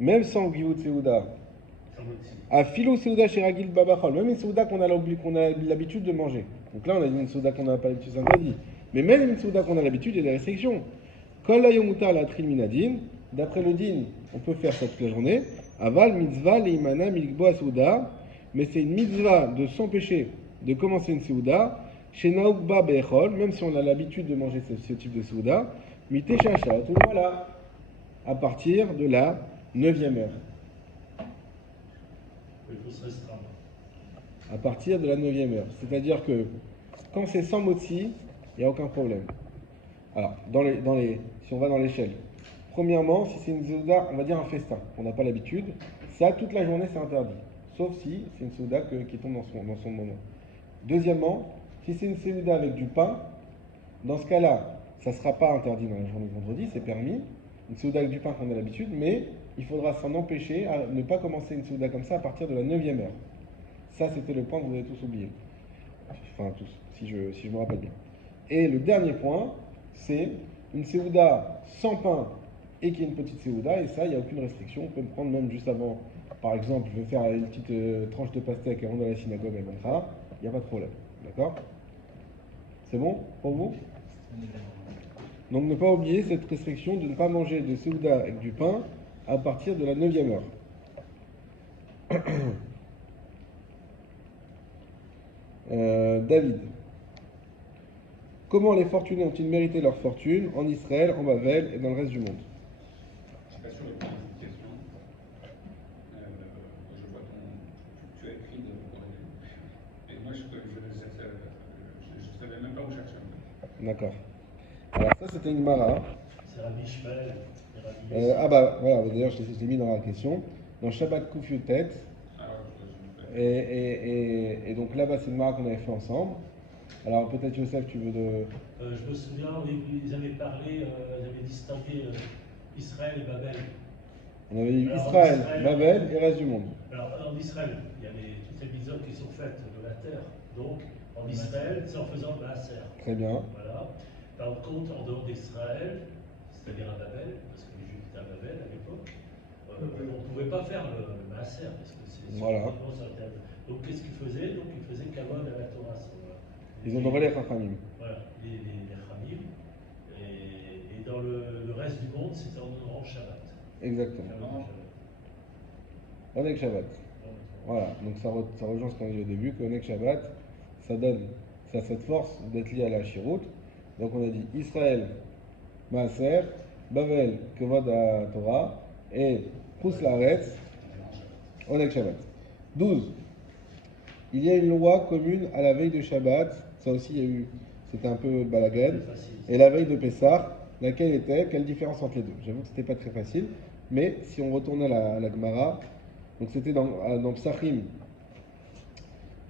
même sans Viut Seuda, Afilou Seuda Sharagil Babachol, même une Seuda qu'on a l'habitude de manger. Donc là, on a dit une Seuda qu'on n'a pas l'habitude, c'est interdit. Mais même une Seuda qu'on a l'habitude, il y a des restrictions. Kol la yomutar la tril minadin, d'après le din, on peut faire ça toute la journée. Aval mitzvah leimana milkboa Seuda, mais c'est une mitzvah de s'empêcher de commencer une Seuda. Chez Naoukba Bechol, même si on a l'habitude de manger ce type de Seuda, Mité Chacha, tout voilà, à partir de la 9e heure. Il faut se restreindre. À partir de la 9e heure. C'est-à-dire que quand c'est sans motzi, il n'y a aucun problème. Alors, si on va dans l'échelle, premièrement, si c'est une Seuda, on va dire un festin, on n'a pas l'habitude, ça, toute la journée, c'est interdit. Sauf si c'est une Seuda qui tombe dans son moment. Deuxièmement, si c'est une Seuda avec du pain, dans ce cas-là, ça ne sera pas interdit dans la journée de vendredi, c'est permis. Une Seuda avec du pain qu'on a l'habitude, mais il faudra s'en empêcher à ne pas commencer une Seuda comme ça à partir de la 9e heure. Ça, c'était le point que vous avez tous oublié. Enfin, tous, si je me rappelle bien. Et le dernier point, c'est une Seuda sans pain et qui est une petite Seuda, et ça, il n'y a aucune restriction. On peut me prendre même juste avant. Par exemple, je vais faire une petite tranche de pastèque avant de la synagogue à Mantra, il n'y a pas de problème. D'accord? C'est bon pour vous? Donc ne pas oublier cette restriction de ne pas manger de Seuda avec du pain à partir de la 9e heure. David. Comment les fortunés ont-ils mérité leur fortune en Israël, en Babel et dans le reste du monde? Je suis pas sûr de répondre à cette question. Je vois tu as écrit de et moi je savais même pas où chercher. D'accord. Alors ça c'était une Gemara. C'est Rabbi Shmuel et Rabbi Ah bah voilà, d'ailleurs je l'ai mis dans la question. Dans Shabbat Kuf Yutet. Et donc là-bas c'est une Gemara qu'on avait fait ensemble. Alors peut-être Youssef tu veux de... je me souviens, ils avaient parlé, ils avaient distingué Israël et Babel. On avait dit Alors, Israël, Israël, Babel et reste du monde. Alors en Israël, il y a toutes les mitzvot qui sont faites de la terre. Donc en Israël, c'est en faisant le maaser. Très bien. Voilà. Par contre, en dehors d'Israël, c'est-à-dire à Babel, parce que les Juifs étaient à Babel à l'époque, on ne pouvait pas faire le maaser parce que c'est voilà. Donc qu'est-ce qu'ils faisaient? Donc ils faisaient kavod à la Torah. Ils ont envoyé les Chachamim. Voilà, les Chachamim. Et dans le reste du monde, c'était en Shabbat. Exactement. Onek Shabbat. Voilà, donc ça rejoint ce qu'on a dit au début, que Onek Shabbat, ça a cette force d'être lié à la Shirout. Donc on a dit Israël, Maaser, Bavel, Kevod à Torah, et Khus Laaretz, Oneg Shabbat. 12. Il y a une loi commune à la veille de Shabbat, ça aussi il y a eu, c'était un peu balagan, C'est facile. et la veille de Pessah, laquelle était, quelle différence entre les deux? J'avoue que c'était pas très facile, mais si on retournait à la Gemara, donc c'était dans Psachim,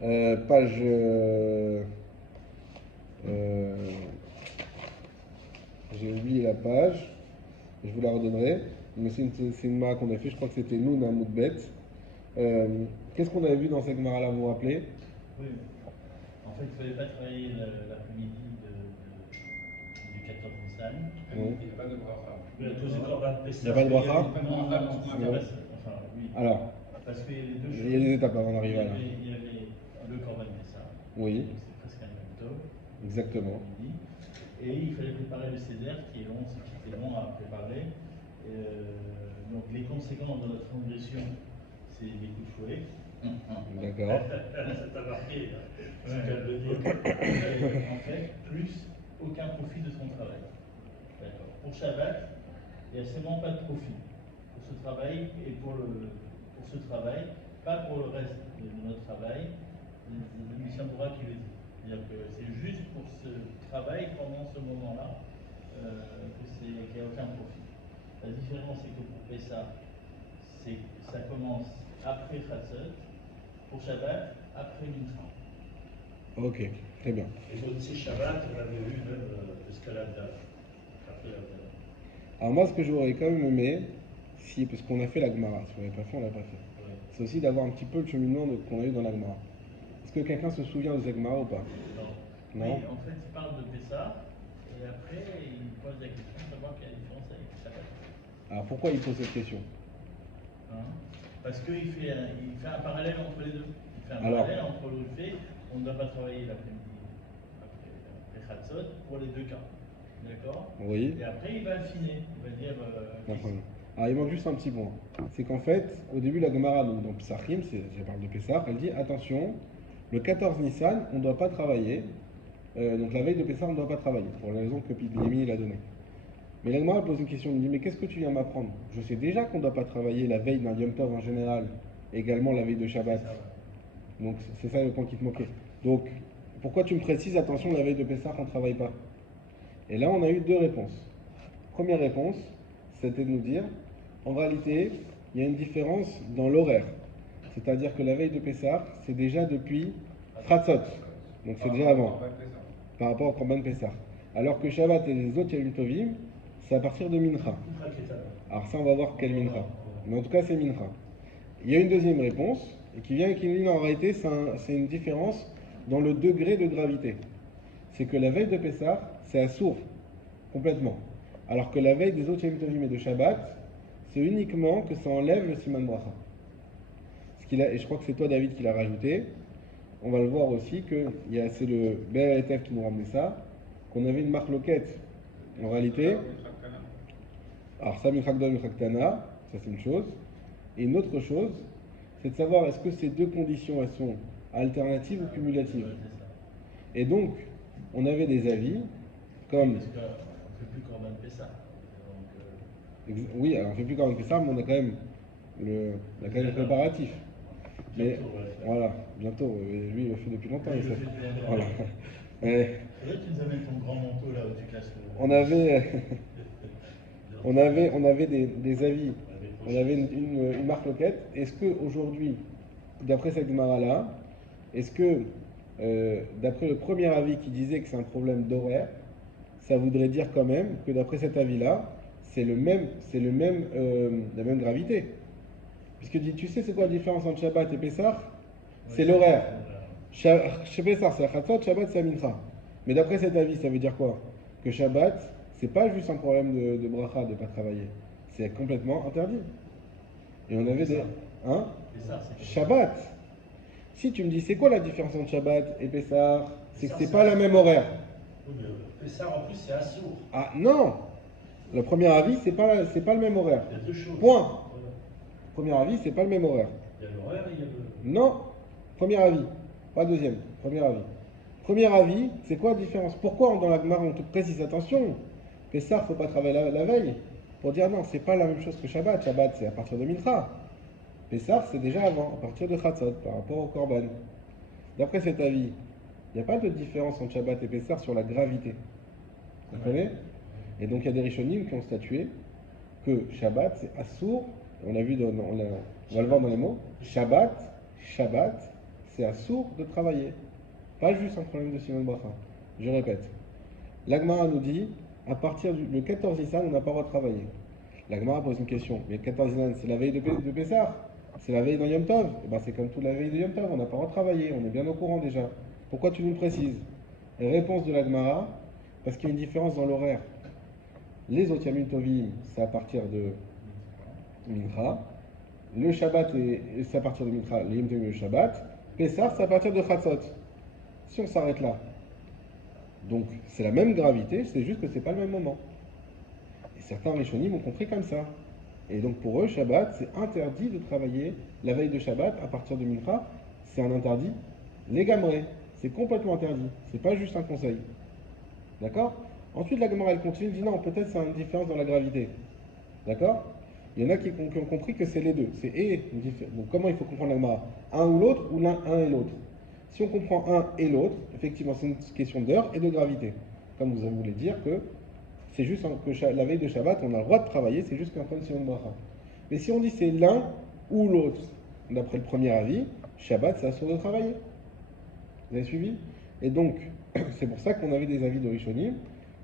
page euh, j'ai oublié la page, je vous la redonnerai, mais c'est une Gemara qu'on a fait, je crois que c'était Noun Amoudbet. Qu'est-ce qu'on avait vu dans cette Gemara là, vous vous rappelez? Oui. En fait, il ne fallait pas travailler l'après-midi du 14 Nissan. Il n'y a pas de bracha. Mais à cause du Corban Il n'y Pessah. a pas de bracha? Non, Ouais. enfin, oui. Alors, Parce qu'il y a les deux il choses. y a des étapes avant d'arriver là. Il y avait le Corban Pessah. Oui, Donc c'est presque un gâteau. exactement. Midi. Et il fallait préparer le Seder, qui est long, qui était long à préparer. Donc les conséquences de la transgression, c'est des coups de fouet. D'accord. Ça t'a marqué, hein. C'est Ouais. le cas de le dire. En fait, plus aucun profit de son travail. D'accord. Pour Shabbat, il n'y a seulement pas de profit pour ce travail et pour ce travail, pas pour le reste de notre travail. C'est Lucien Bourra qui le dit. C'est-à-dire que c'est juste pour ce travail pendant ce moment-là qu'il n'y a aucun profit. La différence, c'est que pour Pessah, ça commence après Chatzot, pour Shabbat, après Mincha. Ok, très bien. Et donc, ces Shabbat, on avait vu même l'escalade après la Alors moi, ce que j'aurais quand même aimé, si, parce qu'on a fait la Gemara, si on l'avait pas fait, on l'a pas fait, Ouais. c'est aussi d'avoir un petit peu le cheminement qu'on a eu dans la Gemara. Est-ce que quelqu'un se souvient de cette Gemara ou pas? Non. Non. Oui, en fait, il parle de Pessah, et après, il pose la question de savoir quelle est la différence avec Shabbat. Alors pourquoi il pose cette question? Hein? Parce qu'il fait un parallèle entre les deux. Il fait un Alors. parallèle entre le fait qu'on ne doit pas travailler l'après-midi, après Chatzot, pour les deux cas. D'accord? Oui. Et après, il va affiner. Il va dire. Enfin, alors il manque juste un petit point. C'est qu'en fait, au début la Gemara, donc dans Psachim, je parle de Pessah, elle dit attention, le 14 Nissan, on ne doit pas travailler. Donc la veille de Pessah, on ne doit pas travailler, pour la raison que Pidlemi l'a donnée. Mais la Gemara pose une question, elle me dit mais qu'est-ce que tu viens m'apprendre? Je sais déjà qu'on ne doit pas travailler la veille d'un Yom Tov en général, et également la veille de Shabbat. Donc c'est ça le point qui te manquait. Donc pourquoi tu me précises attention la veille de Pessah on ne travaille pas? Et là on a eu deux réponses. Première réponse, c'était de nous dire en réalité il y a une différence dans l'horaire. C'est-à-dire que la veille de Pessah c'est déjà depuis Chatzot. Donc c'est déjà avant, par rapport au Korban Pessah. Alors que Shabbat et les autres Yom Tovim, c'est à partir de Mincha. Alors ça on va voir quel Mincha. Mais en tout cas c'est Mincha. Il y a une deuxième réponse, et qui vient et qui nous dit en réalité c'est une différence dans le degré de gravité. C'est que la veille de Pessah, c'est assourd, complètement. Alors que la veille des autres Yom Tovim et de Shabbat, c'est uniquement que ça enlève le Siman Bracha. Et je crois que c'est toi David qui l'a rajouté. On va le voir aussi que c'est le BRTF qui nous ramenait ça, qu'on avait une marque loquette. En réalité, alors ça, Michakdol, Michaktana, ça c'est une chose. Et une autre chose, c'est de savoir est-ce que ces deux conditions, elles sont alternatives ou cumulatives. Et donc, on avait des avis, comme... Parce qu'on ne fait plus Corban Pessah. Oui, alors on ne fait plus Corban Pessah, mais on a quand même le préparatif. Mais voilà, bientôt, lui il le fait depuis longtemps. Oui, il je le sait. fais depuis longtemps. Voilà. Mais Faudrait que tu nous amènes ton grand manteau là où tu classes le. on avait des avis, on avait une marque loquette. Est-ce qu'aujourd'hui, d'après cette Gemara-là, est-ce que, d'après le premier avis qui disait que c'est un problème d'horaire, ça voudrait dire quand même que d'après cet avis-là, c'est la même gravité? Puisque tu sais c'est quoi la différence entre Shabbat et Pessah? C'est l'horaire. Chez Pessah c'est Chatzot, Shabbat c'est Mincha. Mais d'après cet avis, ça veut dire quoi? Que Shabbat, c'est pas juste un problème de bracha de ne pas travailler. C'est complètement interdit. Et on avait des... Hein? Shabbat. Si tu me dis c'est quoi la différence entre Shabbat et Pessah? C'est que c'est pas la même horaire. Oui, mais Pessah en plus c'est assourd. Ah non! Le premier avis, c'est pas le même horaire. Il y a deux choses. Point. Voilà. Premier avis, c'est pas le même horaire. Il y a l'horaire et il y a le. Non, premier avis, pas deuxième, premier avis. Premier avis, c'est quoi la différence? Pourquoi dans la Gemara on te précise attention? Pessah, il ne faut pas travailler la veille. Pour dire non, c'est pas la même chose que Shabbat. Shabbat, c'est à partir de Mincha. Pessah, c'est déjà avant, à partir de Chatzot, par rapport au Korban. D'après cet avis, il n'y a pas de différence entre Shabbat et Pessah sur la gravité. Vous comprenez? Et donc il y a des Rishonim qui ont statué que Shabbat, c'est Assour. On a vu, on va le voir dans les mots. Shabbat, c'est Assour de travailler. Pas juste un problème de Simon Bracha. Je répète. L'Agmara nous dit, à partir du 14 Nissan, on n'a pas le droit de travailler. L'Agmara pose une question. Mais le 14 Nissan, c'est la veille de Pessah. C'est la veille dans Yom Tov. Et ben, c'est comme toute la veille de Yom Tov. On n'a pas le droit de travailler. On est bien au courant déjà. Pourquoi tu nous le précises? Réponse de l'Agmara, parce qu'il y a une différence dans l'horaire. Les autres Yamim Tovim, c'est à partir de Mincha. Le Shabbat, c'est à partir de Mincha. Les Yom Tovim, le Shabbat. Pessah, c'est à partir de Chatzot. Si on s'arrête là. Donc, c'est la même gravité, c'est juste que c'est pas le même moment. Et certains Rishonim ont compris comme ça. Et donc, pour eux, Shabbat, c'est interdit de travailler la veille de Shabbat à partir de Mincha. C'est un interdit légamré. C'est complètement interdit. C'est pas juste un conseil. D'accord? Ensuite, la Gemara, elle continue, dit non, peut-être c'est une différence dans la gravité. D'accord? Il y en a qui ont compris que c'est les deux. C'est une différence. Donc, comment il faut comprendre la Gemara? Un ou l'autre, ou l'un et l'autre? Si on comprend un et l'autre, effectivement, c'est une question d'heure et de gravité. Comme vous voulez dire que c'est juste que la veille de Shabbat, on a le droit de travailler, c'est juste qu'un problème de Simon Bracha. Mais si on dit c'est l'un ou l'autre, d'après le premier avis, Shabbat, c'est assuré de travailler. Vous avez suivi? Et donc, c'est pour ça qu'on avait des avis de Rishonim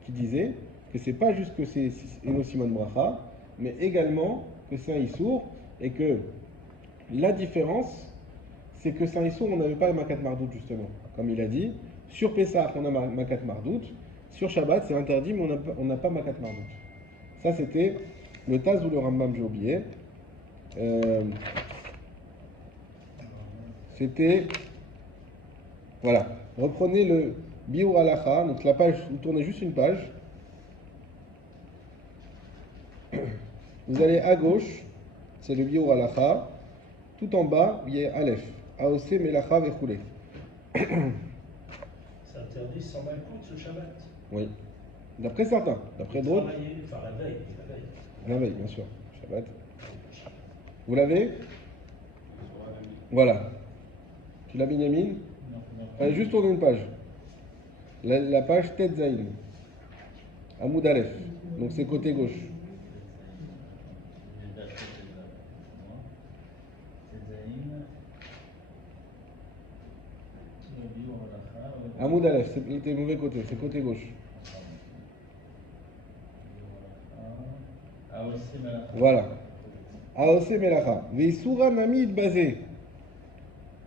qui disaient que c'est pas juste que c'est Eno Simon Bracha, mais également que c'est un Issour, et que la différence, c'est que c'est un Issour, on n'avait pas le Makat Mardout, justement. Comme il a dit, sur Pessah, on a Makat Mardout, sur Shabbat, c'est interdit, mais on n'a pas Makat Mardout. Ça, c'était le Taz ou le Rambam, j'ai oublié. C'était... Voilà. Reprenez le Biur Halacha, donc la page, vous tournez juste une page. Vous allez à gauche, c'est le Biur Halacha. Tout en bas, il y a Aleph. Aosé Melacha Vechoulé. C'est interdit sans malcoute ce Shabbat. Oui. D'après certains. D'après d'autres. Travailler, enfin la veille. La veille, bien sûr. Shabbat. Vous l'avez? Voilà. Tu l'as, Binyamin? Allez, juste tourner une page. La page Tet Zaïn. Amoud Aleph. Donc c'est côté gauche. Amoud Aleph, c'est mauvais côté, c'est côté gauche. Voilà. Aosé Melacha. Veisura Namid Bazé.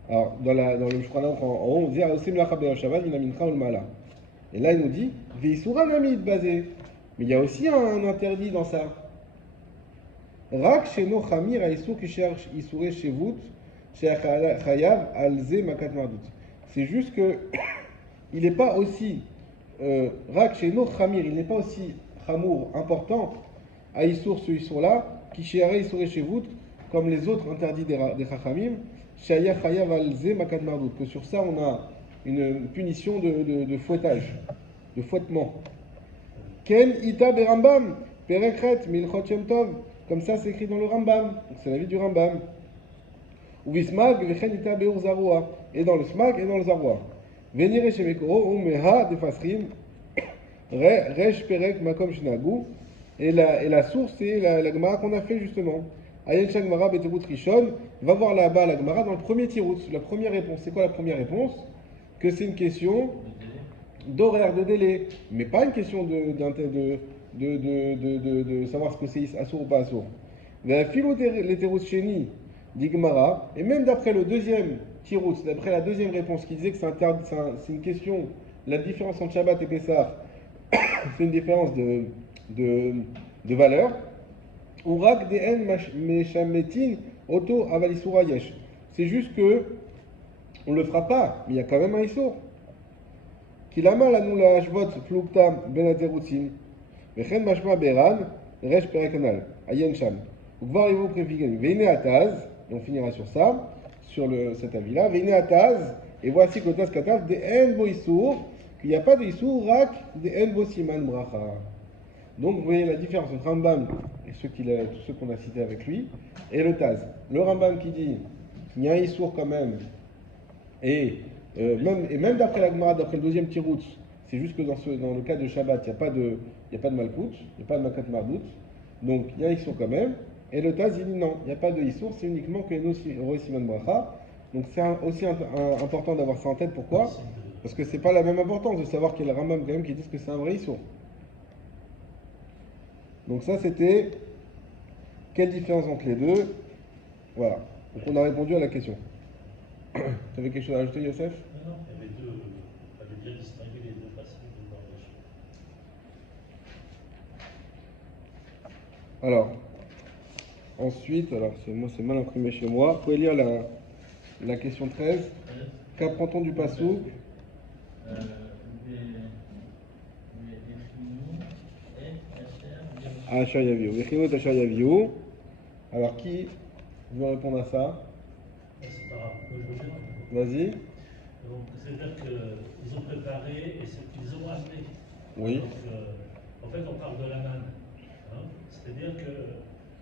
Alors, dans le Shulchan Aruch, en haut, on dit Aosé Melacha Be'er Shabbat, Minamincha Ul Mala. Et là, il nous dit Veisura Namid Bazé. Mais il y a aussi un interdit dans ça. Rak Sheno Chamir Aïsou qui cherche Isouré Shevut, Chayav Alze Makat Mardout. C'est juste que il n'est pas aussi Rak Sheno Chamir, il n'est pas aussi Chamour important à Issour ce Issour-là, qui chérait Isouré Shevut, comme les autres interdits des Chachamim, Chayav Alze Makat Mardout. Que sur ça, on a une punition de fouettage, de fouettement. Ken Ita Berambam, Perekret, Milchot Shem Tov. Comme ça, c'est écrit dans le Rambam. Donc, c'est l'avis du Rambam. Ou Vismag, Vechen Ita Beur Zaroua. Et dans le Smag et dans le Zaroua. Venire chez Mekoro, ou Meha de Fasrim, Resh Perek Makom Shnagu. Et la source, c'est la Gemara qu'on a fait justement. Ayen Shak Gemara Beterut Rishon. Va voir là-bas la Gemara dans le premier Tirout. La première réponse. C'est quoi la première réponse? Que c'est une question d'horaire, de délai. Mais pas une question de savoir ce que c'est assour ou pas assour. Les Terous Sheni d'Igmara, et même d'après le deuxième Tirous, d'après la deuxième réponse qui disait que c'est une question, la différence entre Shabbat et Pessah, c'est une différence de valeur. Urak DN Meshametin Auto Avalisura Yesh. C'est juste que on ne le fera pas, mais il y a quand même un Issour. Kilama la nous la Shvot Fluktam Benaterutzim. Vechen Mashma Beran, Resh Perekanal, Ayen Sham. Voir les vous préfigurez. Veine Ataz, et on finira sur ça, sur cet avis-là. Veine Ataz, et voici que Taz Katav, des En Bo Issour, qu'il n'y a pas de Issour, Rak, des En Bo Siman Bracha. Donc vous voyez la différence entre Rambam et tous ceux qu'on a cités avec lui, et le Taz. Le Rambam qui dit qu'il y a un Issour quand même, et même d'après la Gemara, d'après le deuxième Tirout, c'est juste que dans le cas de Shabbat, il n'y a pas de Malkout, il n'y a pas de Makat Mardout, donc il y a un Issour quand même. Et le Taz, il dit non, il n'y a pas de Issour, c'est uniquement que nous, Roi Siman Bracha. Donc c'est aussi important d'avoir ça en tête. Pourquoi? Parce que c'est pas la même importance de savoir qu'il y a le Rambam quand même qui disent que c'est un vrai Issour. Donc ça, c'était quelle différence entre les deux? Voilà. Donc on a répondu à la question. Tu avais quelque chose à ajouter, Youssef? Non, il y avait il fallait bien distinguer les deux façons de voir les choses. Alors, ensuite, c'est mal imprimé chez moi. Vous pouvez lire la question 13. Qu'apprend-on du Passouk? Asher Yaviou. Vechinot Asher Yaviou. Alors, qui veut répondre à ça? C'est pas grave, moi je veux dire. Vas-y. Donc, c'est-à-dire qu'ils ont préparé et c'est qu'ils ont amené. Oui. Donc, en fait, on parle de la manne. Hein. C'est-à-dire que,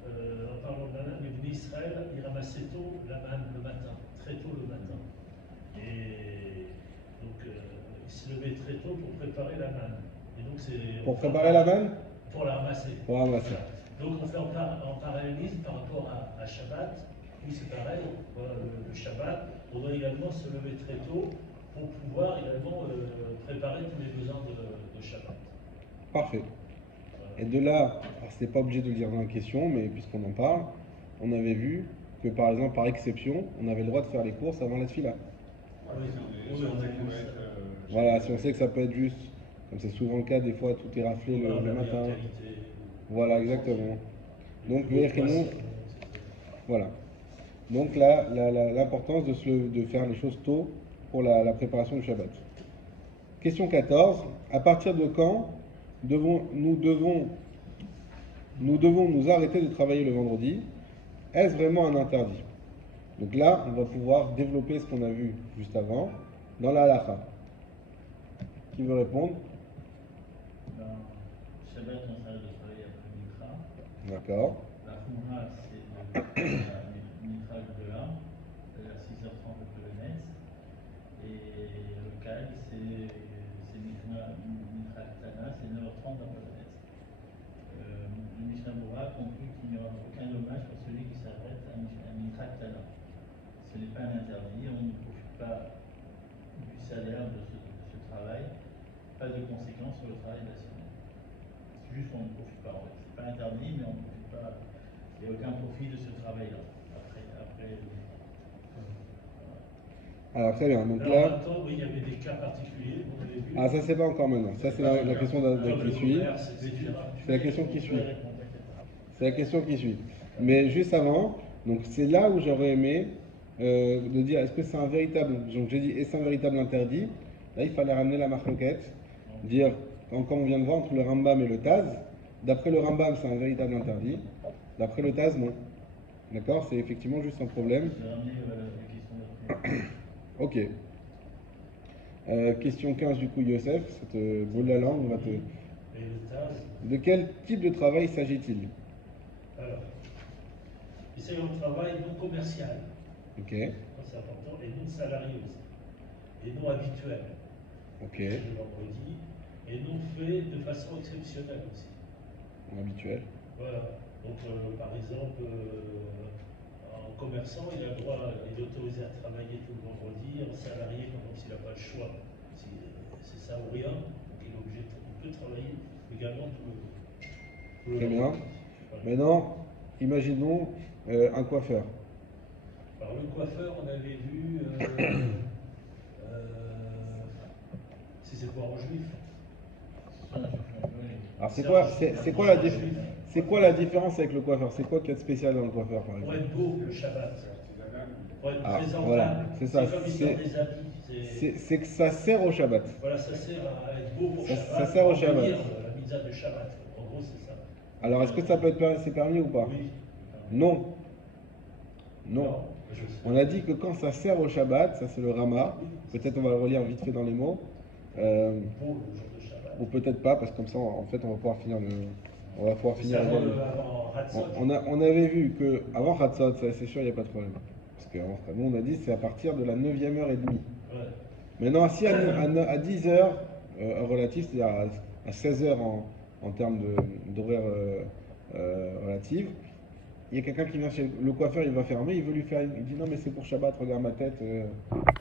en parlant de la manne, les Bnei Israël, ils ramassaient tôt la manne le matin, très tôt le matin. Et donc, ils se levaient très tôt pour préparer la manne. Et donc, Pour préparer la manne? Pour la ramasser. Pour ramasser. Voilà. Donc, on fait en parallélisme par rapport à Shabbat. Oui, c'est pareil. Voilà, le Shabbat, on doit également se lever très tôt pour pouvoir également préparer tous les besoins de Shabbat. Parfait. Voilà. Et de là, c'est pas obligé de le dire dans la question, mais puisqu'on en parle, on avait vu que par exemple, par exception, on avait le droit de faire les courses avant la tefila. Oui, on a vu ça. Voilà, si on sait que ça peut être juste, comme c'est souvent le cas, des fois tout est raflé le matin. Voilà, exactement. Donc, voilà. Donc là, l'importance de faire les choses tôt pour la préparation du Shabbat. Question 14. À partir de quand nous devons nous arrêter de travailler le vendredi? Est-ce vraiment un interdit? Donc là, on va pouvoir développer ce qu'on a vu juste avant dans la halakha. Qui veut répondre? Dans Shabbat, on s'arrête de travailler après le Mikra. D'accord. La Khumra, c'est le Mikra de là, à 6h30 après le Metz. Et le Kal, c'est Mikra Ktana, c'est 9h30 après le Metz. Le Mishnah Bora conclut qu'il n'y aura aucun dommage pour celui qui s'arrête à Mikra Ktana. Ce n'est pas un interdit, on ne profite pas du salaire de ce travail, pas de conséquences sur le travail de la semaine. C'est juste qu'on ne profite pas en fait. C'est pas interdit, mais on ne profite pas. Il n'y a aucun profit de ce travail-là. Après. Alors très bien. Donc Alors, en là. même temps, oui, il y avait des cas particuliers, vous l'avez vu. Ah, ça c'est pas encore maintenant. Ça c'est la question qui suit. C'est la question qui suit. C'est la question qui suit. Mais juste avant, donc c'est là où j'aurais aimé de dire est-ce que c'est un véritable. Donc j'ai dit est-ce un véritable interdit? Là il fallait ramener la marloquette, dire comme on vient de voir entre le Rambam et le Taz. D'après le Rambam c'est un véritable interdit. D'après le Taz non. D'accord? C'est effectivement juste un problème. Je vais ramener la question de Ok. Question 15 du coup, Youssef, ça te brûle la langue, on va te... Et le Taz, De quel type de travail s'agit-il? alors, c'est un travail non commercial, Ok, ça, c'est important, et non salarié aussi, et non habituel, ok, le vendredi, et non fait de façon exceptionnelle aussi. habituel. Voilà, donc par exemple, en commerçant, il a le droit, il est autorisé à travailler tout le vendredi, en salarié, par exemple, s'il n'a pas le choix, si c'est ça ou rien, donc il est obligé, il peut travailler également tout le Très bien. Voilà. Maintenant, imaginons un coiffeur. Alors le coiffeur, on avait vu, si c'est pour un juif. Alors c'est quoi la différence avec le coiffeur? C'est quoi qu'il y a de spécial dans le coiffeur par Pour exemple? être beau le Shabbat, pour être Ah, présentable, voilà, c'est ça, comme ils ont des habits. C'est que ça sert au Shabbat. Voilà, ça sert à être beau pour Ça Shabbat, sert au pour Shabbat. venir, la mitzvah de Shabbat. En gros, c'est ça. Alors est-ce que ça peut être c'est permis ou pas? Oui. Non. Non. Je sais. On a dit que quand ça sert au Shabbat, ça c'est le Rama, peut-être on va le relire vite fait dans les mots. Pour le jour de Shabbat. ou peut-être pas, parce que comme ça, en fait, on va pouvoir finir on va pouvoir Mais finir c'est le avant, dernier. avant Hatzot. On avait vu que avant Hatzot, ça c'est sûr, il n'y a pas de problème. Parce que nous, on a dit c'est à partir de la 9e heure et demie. Ouais. Maintenant, si à 10 heures relatif, c'est-à-dire à 16 heures en termes d'horaire relatif, il y a quelqu'un qui vient chez le coiffeur, il va fermer, il veut lui faire, il dit non mais c'est pour Shabbat, regarde ma tête,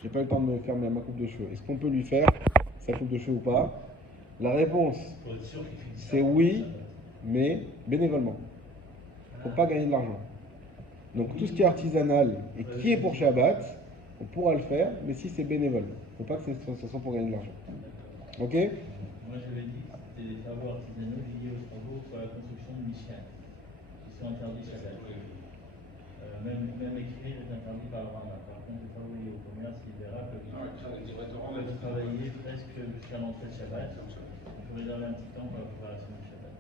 j'ai pas eu le temps de me faire ma coupe de cheveux. Est-ce qu'on peut lui faire sa coupe de cheveux ou pas? La réponse Pour être sûr qu'il finisse c'est avant oui, le Shabbat. mais bénévolement. Faut pas gagner de l'argent. Donc tout ce qui est artisanal et qui est pour Shabbat, on pourra le faire, mais si c'est bénévole. Faut pas que ce soit pour gagner de l'argent. Ok? Moi, j'avais dit que c'était des travaux artisanaux liés aux travaux pour la construction de Mishkan, qui sont interdits Shabbat. Même écrire est interdit par le Rama. Par contre, les travaux liés au commerce, libéral, peuvent travailler presque jusqu'à l'entrée de Shabbat. Il faut réserver un petit temps pour la préparation du Shabbat.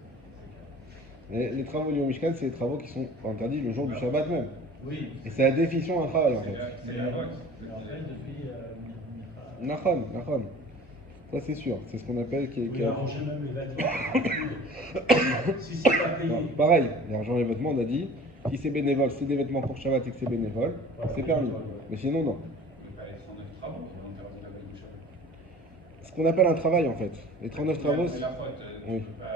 Les travaux liés au Mishkan, c'est les travaux qui sont interdits le jour du Shabbat même. Oui, Et c'est la définition d'un travail en fait. C'est la vote. mais en fait, depuis Mincha, Nachon. Ça c'est sûr. C'est ce qu'on appelle Oui, arranger même les vêtements. Si c'est pas payé. Enfin, pareil, l'argent et les vêtements, on a dit, si c'est bénévole, si c'est des vêtements pour Shabbat et que c'est bénévole, c'est permis. Mais sinon, non. Mais pas les 39 travaux qui ont interdit la veille du Shabbat. Ce qu'on appelle un travail en fait. Les 39 travaux, Mais la faute, tu oui. peux pas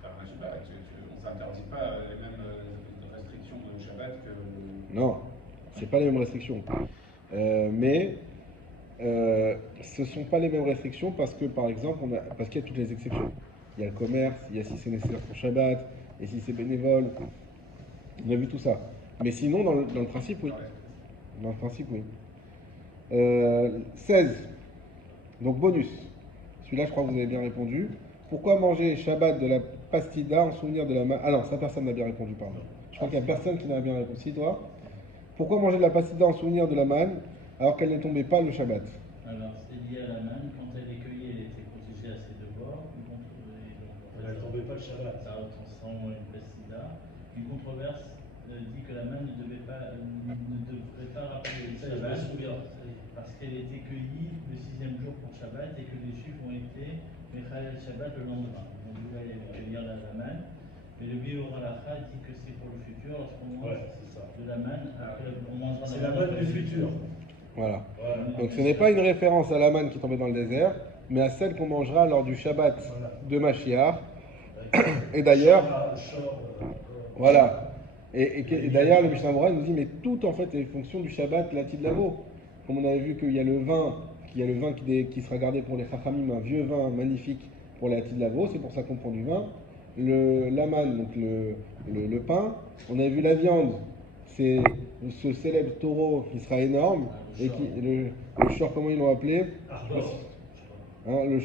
faire un Shabbat. On s'interdit pas les mêmes restrictions de Shabbat que. Non, c'est pas les mêmes restrictions. Ce ne sont pas les mêmes restrictions parce que, par exemple, parce qu'il y a toutes les exceptions. Il y a le commerce, il y a si c'est nécessaire pour Shabbat, et si c'est bénévole. On a vu tout ça. Mais sinon, dans le principe, oui. Dans le principe, oui. 16. Donc, bonus. Celui-là, je crois que vous avez bien répondu. Pourquoi manger Shabbat de la pastida en souvenir de la manne? Ah non, ça, personne n'a bien répondu, pardon. Je crois qu'il n'y a personne qui n'a bien répondu. Si, toi? Pourquoi manger de la pastida en souvenir de la manne alors qu'elle ne tombait pas le Shabbat? alors c'est lié à la manne. Quand elle est cueillie, elle était protégée à ses devoirs. Elle ne tombait pas le Shabbat. Ça transforme en une pestida. Une controverse dit que la manne ne devrait pas rappeler le Ça, je me Shabbat souviens. parce qu'elle était cueillie le 6e jour pour Shabbat et que les Juifs ont été Mechal Shabbat le lendemain. On voulait cueillir la manne. Mais le Biur Halacha dit que c'est pour le futur, lorsqu'on mange Ouais, c'est ça. de la manne, après on mangera C'est la manne du futur. Voilà. Voilà. Donc ce n'est pas une référence à la manne qui tombait dans le désert, mais à celle qu'on mangera lors du Shabbat de Mashiach. Et d'ailleurs, voilà. Et d'ailleurs, le Mishnah Berurah nous dit, mais tout en fait est fonction du Shabbat, la Lavo. Comme on avait vu qu'il y a le vin, qui sera gardé pour les Chachamim, un vieux vin magnifique pour la Lavo, c'est pour ça qu'on prend du vin. La manne, donc le pain. On avait vu la viande, c'est ce célèbre taureau qui sera énorme, et le shor, comment ils l'ont appelé? Hein, le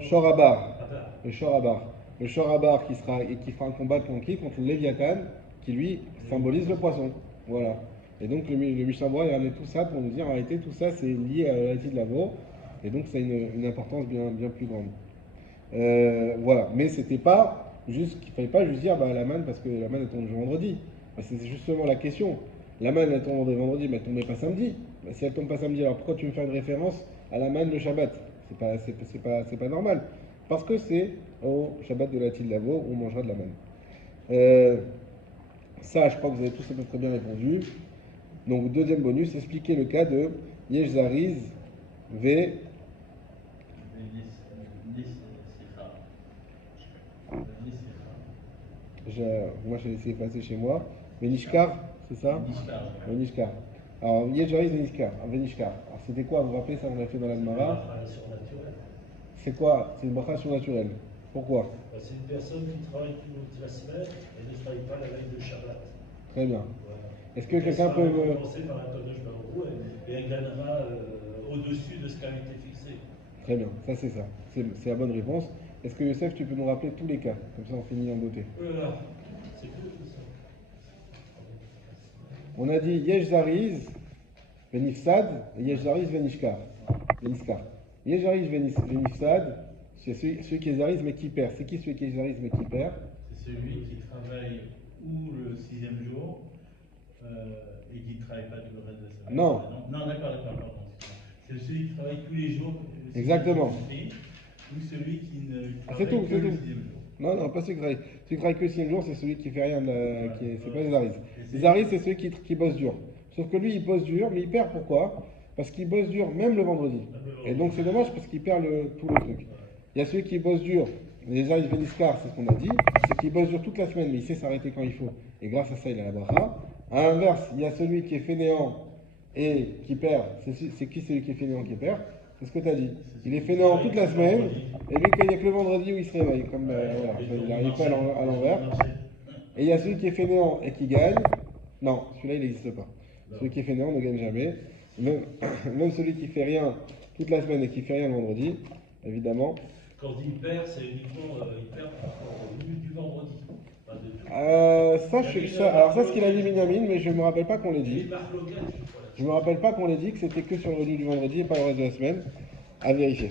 shorabar. Le shorabar. Le shorabar qui fera un combat contre le Léviathan, qui lui symbolise le poisson. Voilà. Et donc le Mishnah Berurah a ramené tout ça pour nous dire, en réalité, tout ça c'est lié à la de Lavo, et donc ça a une importance bien plus grande. Voilà. Mais c'était pas juste qu'il fallait pas juste dire la manne parce que la manne elle tombe vendredi. C'est justement la question. La manne elle tombe vendredi, mais elle tombait pas samedi. Si elle tombe pas samedi, alors pourquoi tu me fais une référence à la manne le Shabbat? C'est pas normal. Parce que c'est au Shabbat de la Lavo où on mangera de la manne. Ça, je crois que vous avez tous à peu près bien répondu. Donc deuxième bonus, expliquer le cas de Yesh Zariz V. Moi j'ai laissé passer chez moi. Venishkar, c'est ça? Venishkar. Alors Yesh Zariz Venishkar. Alors c'était quoi? Vous vous rappelez ça, on l'a fait dans l'Almara. C'est quoi? C'est une bracha surnaturelle. Pourquoi? C'est une personne qui travaille toute la semaine et ne travaille pas la veille de Shabbat. Très bien. Voilà. Est-ce que quelqu'un peut me... commencer par un Kodesh Baruch Hu et elle gagnera au-dessus de ce qui a été fixé. Très bien, ça c'est ça. C'est la bonne réponse. Est-ce que Youssef, tu peux nous rappeler tous les cas? Comme ça on finit en beauté. C'est cool tout ça. On a dit Yesh Zariz Venifsad et Yesh Zariz Veniskar. Yesh Zariz Venifsad, c'est celui qui est Zariz mais qui perd. C'est qui celui qui est Zariz mais qui perd? C'est celui qui travaille ou le 6e jour et qui ne travaille pas tout le reste de la semaine. Non. Non, d'accord, pardon. C'est celui qui travaille tous les jours. Exactement. Ou celui qui ne Ah, travaille c'est tout, que c'est le tout. 6e jour. Non, non, pas celui qui travaille. Celui qui travaille que le 6e jour, c'est celui qui fait rien, c'est pas les Aris. Et c'est- Les Aris, c'est ceux qui bossent dur. Sauf que lui, il bosse dur, mais il perd pourquoi? Parce qu'il bosse dur même le vendredi. Et donc c'est dommage parce qu'il perd tout le truc. Il y a celui qui bosse dur, déjà il fait l'iscar, c'est ce qu'on a dit, c'est qu'il bosse dur toute la semaine, mais il sait s'arrêter quand il faut. Et grâce à ça, il a la bracha. À l'inverse, il y a celui qui est fainéant et qui perd. C'est qui celui qui est fainéant qui perd? C'est ce que tu as dit. Il est fainéant toute la semaine, et lui, il n'y a que le vendredi où il se réveille. Comme, voilà, il n'arrive pas à l'envers. Et il y a celui qui est fainéant et qui gagne. Non, celui-là, il n'existe pas. Celui qui est fainéant ne gagne jamais. Même, même celui qui fait rien toute la semaine et qui fait rien le vendredi, évidemment. Quand on dit perd, c'est uniquement il perd par rapport au du vendredi. Pas de tout. Alors ça, ce qu'il a dit Binyamin, mais je ne me rappelle pas qu'on l'ait Et dit. Marc Logan, je crois. Je me rappelle pas qu'on l'ait dit que c'était que sur le revenu du vendredi et pas le reste de la semaine. À vérifier.